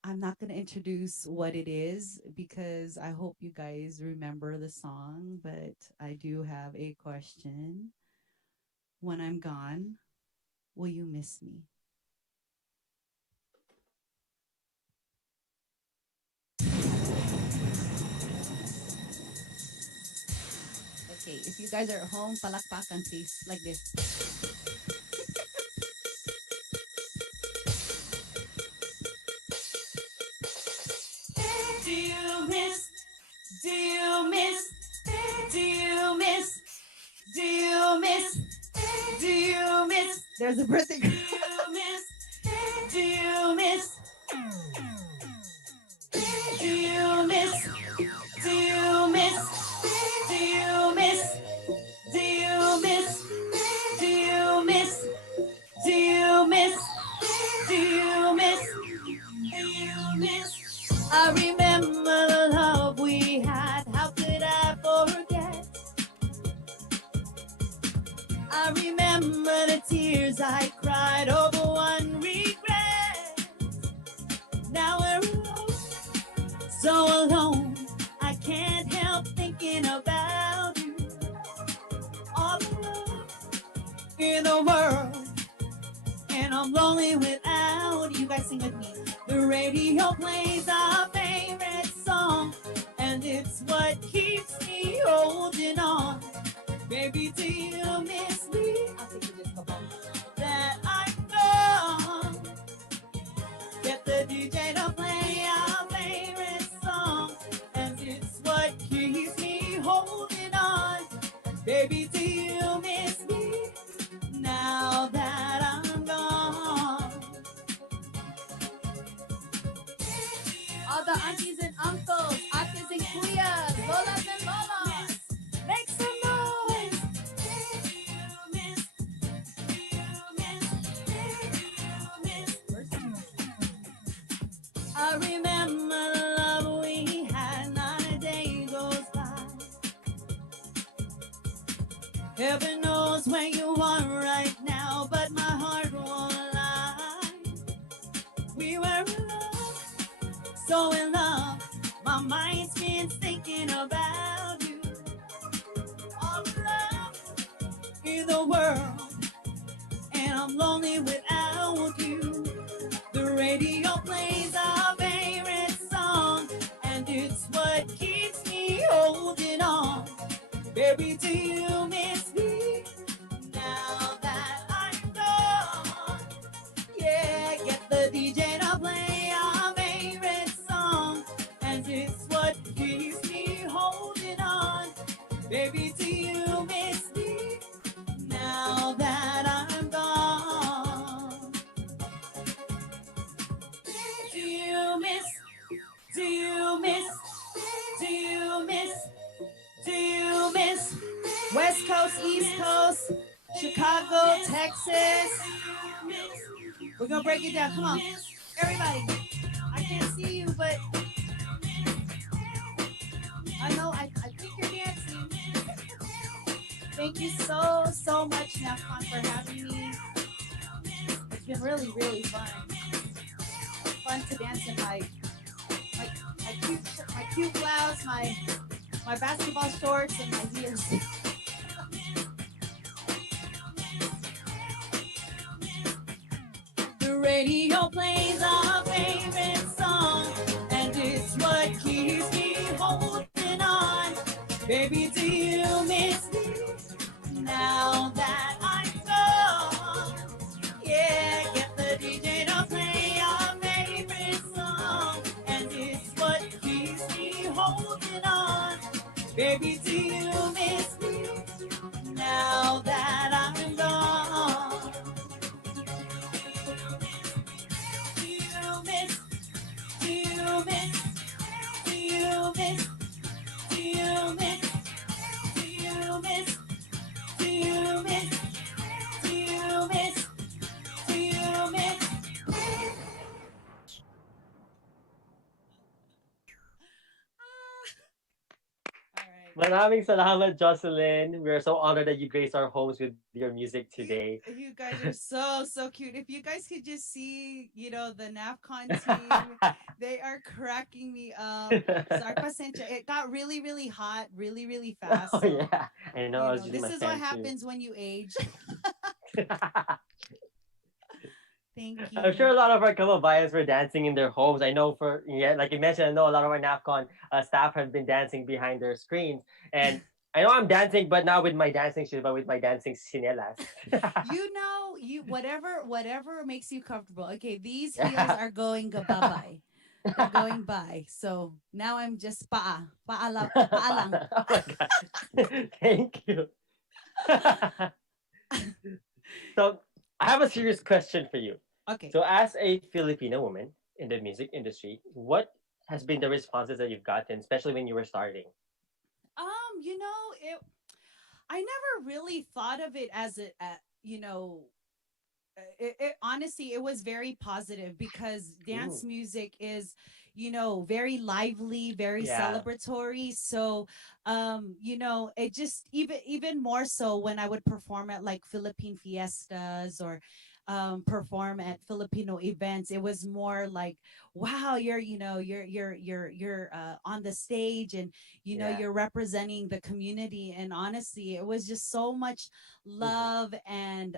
I'm not going to introduce what it is because I hope you guys remember the song, but I do have a question. When I'm gone, will you miss me? Okay, if you guys are at home, palakpakan please, like this. Do you miss? Do you miss? Do you miss? Do you miss? Do you miss? There's a birthday girl. Do you miss? Do you miss? Do you miss? Do you miss? Do you miss? Do you miss? Do you miss? Do you miss? Do you miss? Do you miss? I remember the love we had. How could I forget? I remember the tears I cried over one regret. Now we're alone, so alone. I can't help thinking about you. All the love in the world, and I'm lonely without you. Guys sing with me. The radio plays our favorite song, and it's what keeps me holding on. Baby, do you miss me? I'll take you just come on. That I'm gone. Get the DJ to play our favorite song, and it's what keeps me holding on. Baby, do you miss me now that I'm gone? All the aunties and uncles, aunties and kuyas, lolas and lolas, make some noise. I remember the love we had, not a day goes by. Heaven knows where you are right now, but my heart won't lie. We were in love, so in love, my mind's been thinking about you. All the love in the world, and I'm lonely without you. The radio plays our favorite song, and it's what keeps me holding on. Baby, do you miss me now that I'm gone? Yeah, get the DJ to play our favorite song, and it's what keeps me holding on. Baby, do you miss me now that I'm gone? Do you miss? Do you miss? Do you miss? Do you miss? West Coast, East Coast, Chicago, Texas. We're gonna break it down. Come on, everybody. I can't see you, but I know. I think you're dancing. Thank you so much, NAFCON, for having me. It's been really, really fun. Fun to dance in my cute blouse, my basketball shorts, and my heels. The radio plays our favorite song, and it's what keeps me holding on. Baby, do you miss me now that I'm gone? Yeah, get the DJ to play our favorite song, and it's what keeps me holding on. Baby, do you miss me now that I'm gone? Maraming salamat, Jocelyn. We are so honored that you graced our homes with your music You, today. you guys are so cute. If you guys could just see, the NAFCON team, they are cracking me up. Sorry, pasensya. It got really hot, really fast. Oh So, yeah, I know. I was using this my is what fan too. happens when you age. Thank I'm sure you. a lot of our kababayans were dancing in their homes. I know for yeah, like you mentioned, I know a lot of our NAFCON staff have been dancing behind their screens, and I know I'm dancing, but not with my dancing shoes, but with my dancing chinelas. You whatever makes you comfortable. Okay, these heels are going bye. They're going by. So now I'm just paa lang. Oh my god! Thank you. So I have a serious question for you. Okay. So as a Filipino woman in the music industry, what has been the responses that you've gotten, especially when you were starting? It I never really thought of it as you know, honestly, it was very positive because dance Ooh, music is, very lively, very yeah. celebratory. So, it just even more so when I would perform at like Philippine fiestas or perform at Filipino events, it was more like, wow, you're on the stage, and Yeah. you're representing the community. And honestly, it was just so much Mhm. love and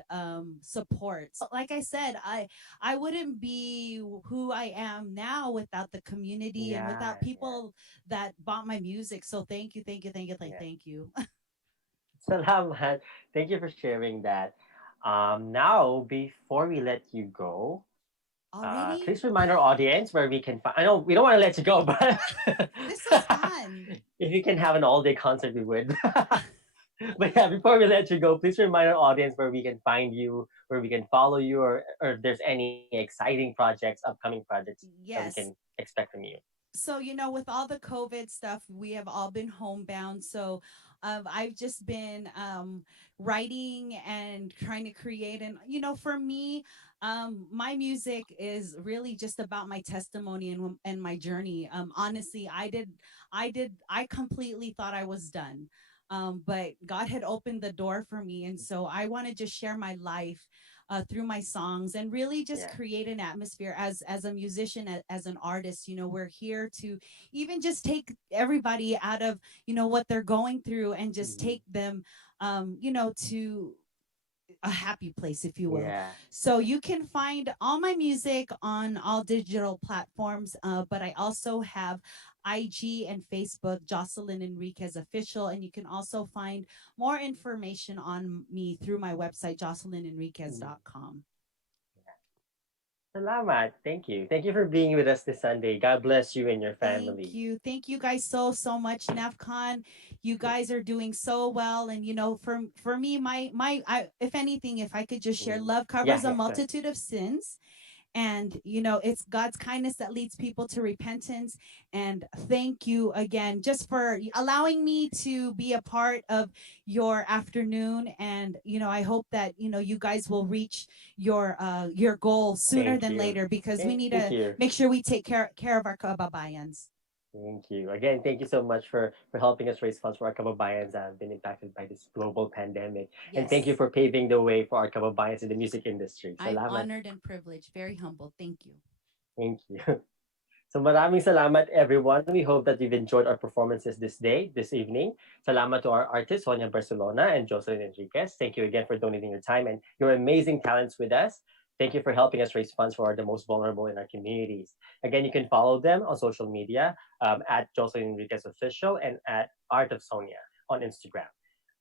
support. So like I said, I wouldn't be who I am now without the community and Yeah, without yeah, people that bought my music. So yeah. thank you. Salamat. Thank you for sharing that. Now, before we let you go, Already, please remind our audience where we can find. I know we don't want to let you go, but this was fun. if you can have an all-day concert, we would. But yeah, before we let you go, please remind our audience where we can find you, where we can follow you, or if there's any exciting projects, upcoming projects that we can Yes. expect from you. So with all the COVID stuff, we have all been homebound. So I've just been writing and trying to create. And for me, my music is really just about my testimony and my journey. Honestly, I completely thought I was done. But God had opened the door for me, and so I want to just share my life through my songs and really just Yeah. create an atmosphere as a musician, as an artist. We're here to even just take everybody out of what they're going through and just Mhm. take them to a happy place, if you will. Yeah. So you can find all my music on all digital platforms, but I also have IG and Facebook, Jocelyn Enriquez Official, and you can also find more information on me through my website, Mhm. jocelynenriquez.com. Salamat. Thank you. Thank you for being with us this Sunday. God bless you and your Thank family. you. Thank you guys so much, NAFCON. You guys are doing so well. And for me, if anything, if I could just share, Mm. love Yeah, covers a yeah, sure. multitude of sins. And it's God's kindness that leads people to repentance. And thank you again just for allowing me to be a part of your afternoon. And I hope that you guys will reach your goal sooner Thank than you. later, because we need Thank to you. make sure we take care of our kababayans. Thank you. Again, thank you so much for helping us raise funds for our kababayans that have been impacted by this global pandemic. And thank you Yes, for paving the way for our kababayans in the music industry. I'm Salamat. honored and privileged, very humble. Thank you. Thank you. So maraming salamat everyone. We hope that you've enjoyed our performances this evening. Salamat to our artists, Sonia Barcelona and Jocelyn Enriquez. Thank you again for donating your time and your amazing talents with us. Thank you for helping us raise funds for the most vulnerable in our communities. Again, you can follow them on social media at Jocelyn Enriquez Official and at Art of Sonia on Instagram.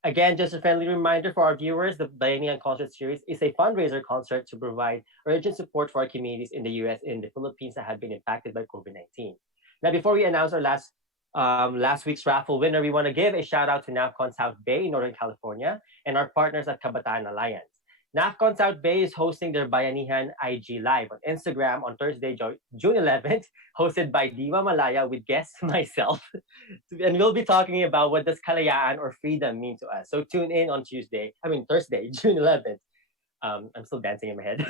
Again, just a friendly reminder for our viewers, the Bayanihan Concert Series is a fundraiser concert to provide urgent support for our communities in the US and the Philippines that have been impacted by COVID-19. Now, before we announce our last week's raffle winner, we want to give a shout out to NAFCON South Bay, Northern California, and our partners at Kabataan Alliance. NAFCON South Bay is hosting their Bayanihan IG Live on Instagram on Thursday, June 11th, hosted by Diva Malaya with guest myself. And we'll be talking about what does kalayaan or freedom mean to us. So tune in on Thursday, June 11th. I'm still dancing in my head.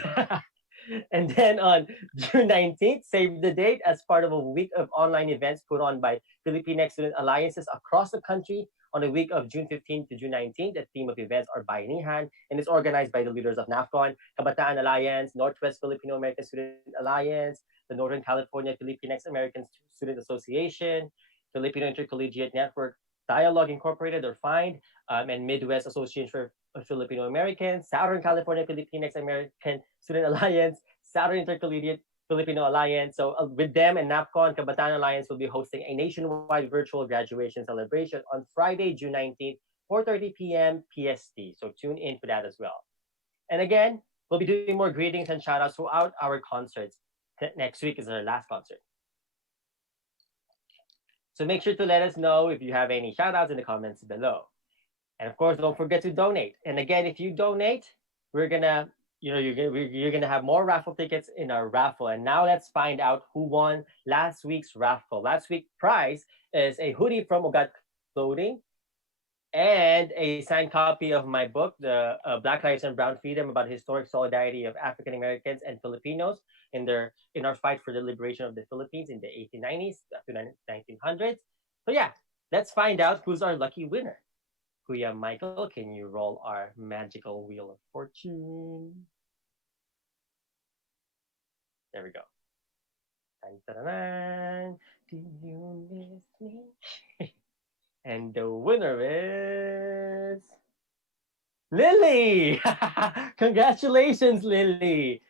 And then on June 19th, save the date as part of a week of online events put on by Filipino student alliances across the country on the week of June 15th to June 19th. The theme of events are Bayanihan, and it's organized by the leaders of NAFCON, Kabataan Alliance, Northwest Filipino-American Student Alliance, the Northern California Filipino-American Student Association, Filipino Intercollegiate Network, Dialogue Incorporated or FIND, and Midwest Association for Filipino Americans, Southern California Filipino-American Student Alliance, Southern Intercollegiate Filipino Alliance. So with them and NAPCON, Kabataan Alliance will be hosting a nationwide virtual graduation celebration on Friday, June 19th, 4:30 p.m. PST. So tune in for that as well. And again, we'll be doing more greetings and shoutouts throughout our concerts. Next week is our last concert. So make sure to let us know if you have any shoutouts in the comments below. And of course, don't forget to donate. And again, if you donate, we're gonna, you're gonna have more raffle tickets in our raffle. And now let's find out who won last week's raffle. Last week's prize is a hoodie from Ugat Clothing and a signed copy of my book, the Black Lives and Brown Freedom, about historic solidarity of African Americans and Filipinos in our fight for the liberation of the Philippines in the 1890s to 1900s. So yeah, let's find out who's our lucky winner. Kuya Michael, can you roll our magical wheel of fortune? There we go. Dun, do you miss me? And the winner is Lily. Congratulations, Lily.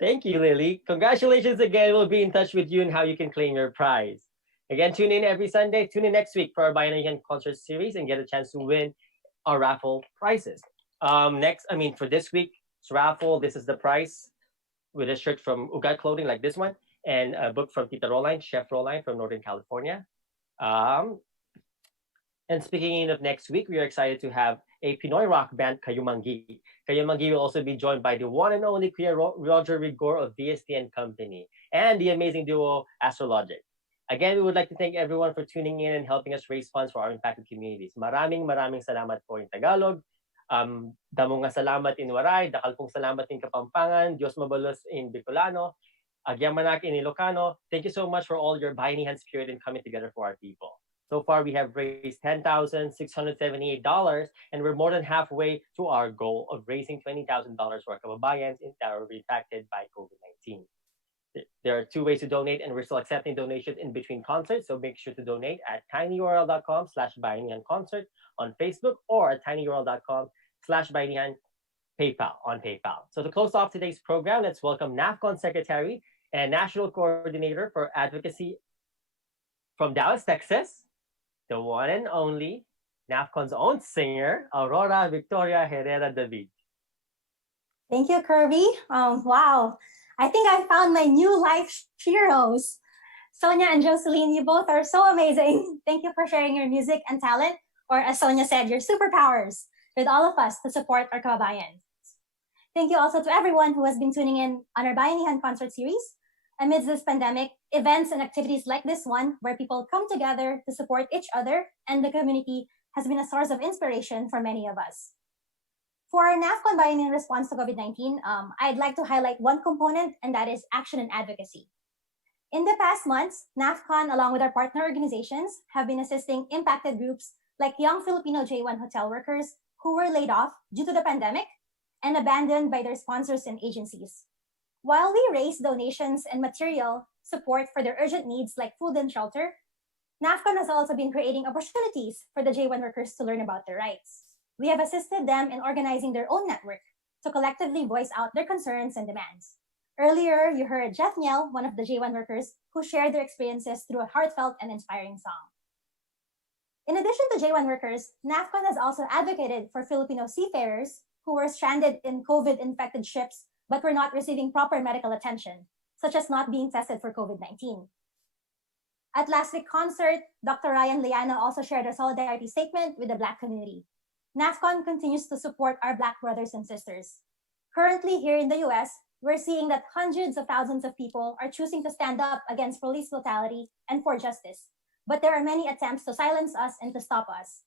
Thank you, Lily. Congratulations again. We'll be in touch with you and how you can claim your prize. Again, tune in every Sunday. Tune in next week for our Bayanihan Concert Series and get a chance to win our raffle prizes. For this week's raffle, this is the prize with a shirt from Ugat Clothing like this one and a book from Tita Roline, Chef Roline from Northern California. And speaking of next week, we are excited to have a Pinoy rock band, Kayumangi. Kayumangi will also be joined by the one and only Kuya Roger Rigor of VST and Company and the amazing duo Astrologic. Again, we would like to thank everyone for tuning in and helping us raise funds for our impacted communities. Maraming salamat po in Tagalog. Damo nga salamat in Waray, dakal pong salamat in Kapampangan, Diyos mabalos in Bicolano, Agyamanak in Ilocano. Thank you so much for all your Bayanihan spirit in coming together for our people. So far, we have raised $10,678, and we're more than halfway to our goal of raising $20,000 for our kababayans that are impacted by COVID-19. There are two ways to donate, and we're still accepting donations in between concerts, so make sure to donate at tinyurl.com/bayanihanconcert on Facebook or at tinyurl.com/bayanihan PayPal on PayPal. So to close off today's program, let's welcome NAFCON Secretary and National Coordinator for Advocacy from Dallas, Texas, the one and only NAFCON's own singer, Aurora Victoria Herrera David. Thank you, Kirby. Wow. I think I found my new life heroes. Sonia and Jocelyn, you both are so amazing. Thank you for sharing your music and talent, or as Sonia said, your superpowers, with all of us to support our kababayans. Thank you also to everyone who has been tuning in on our Bayanihan Concert Series. Amidst this pandemic, events and activities like this one, where people come together to support each other and the community, has been a source of inspiration for many of us. For our NAFCON Bayanihan response to COVID-19, I'd like to highlight one component, and that is action and advocacy. In the past months, NAFCON, along with our partner organizations, have been assisting impacted groups like young Filipino J1 hotel workers who were laid off due to the pandemic and abandoned by their sponsors and agencies. While we raise donations and material support for their urgent needs like food and shelter, NAFCON has also been creating opportunities for the J1 workers to learn about their rights. We have assisted them in organizing their own network to collectively voice out their concerns and demands. Earlier, you heard Jeff Niel, one of the J1 workers, who shared their experiences through a heartfelt and inspiring song. In addition to J1 workers, NAFCON has also advocated for Filipino seafarers who were stranded in COVID-infected ships but were not receiving proper medical attention, such as not being tested for COVID-19. At last week's concert, Dr. Ryan Leano also shared a solidarity statement with the Black community. NAFCON continues to support our Black brothers and sisters. Currently, here in the US, we're seeing that hundreds of thousands of people are choosing to stand up against police brutality and for justice. But there are many attempts to silence us and to stop us.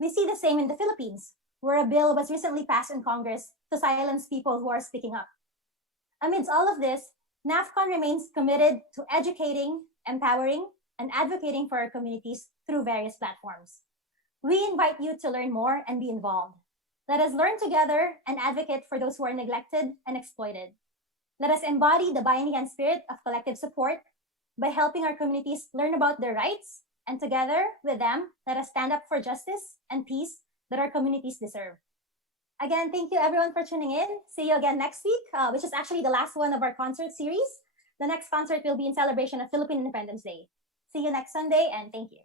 We see the same in the Philippines, where a bill was recently passed in Congress to silence people who are speaking up. Amidst all of this, NAFCON remains committed to educating, empowering, and advocating for our communities through various platforms. We invite you to learn more and be involved. Let us learn together and advocate for those who are neglected and exploited. Let us embody the Bayanihan spirit of collective support by helping our communities learn about their rights, and together with them, let us stand up for justice and peace that our communities deserve. Again, thank you everyone for tuning in. See you again next week, which is actually the last one of our concert series. The next concert will be in celebration of Philippine Independence Day. See you next Sunday, and thank you.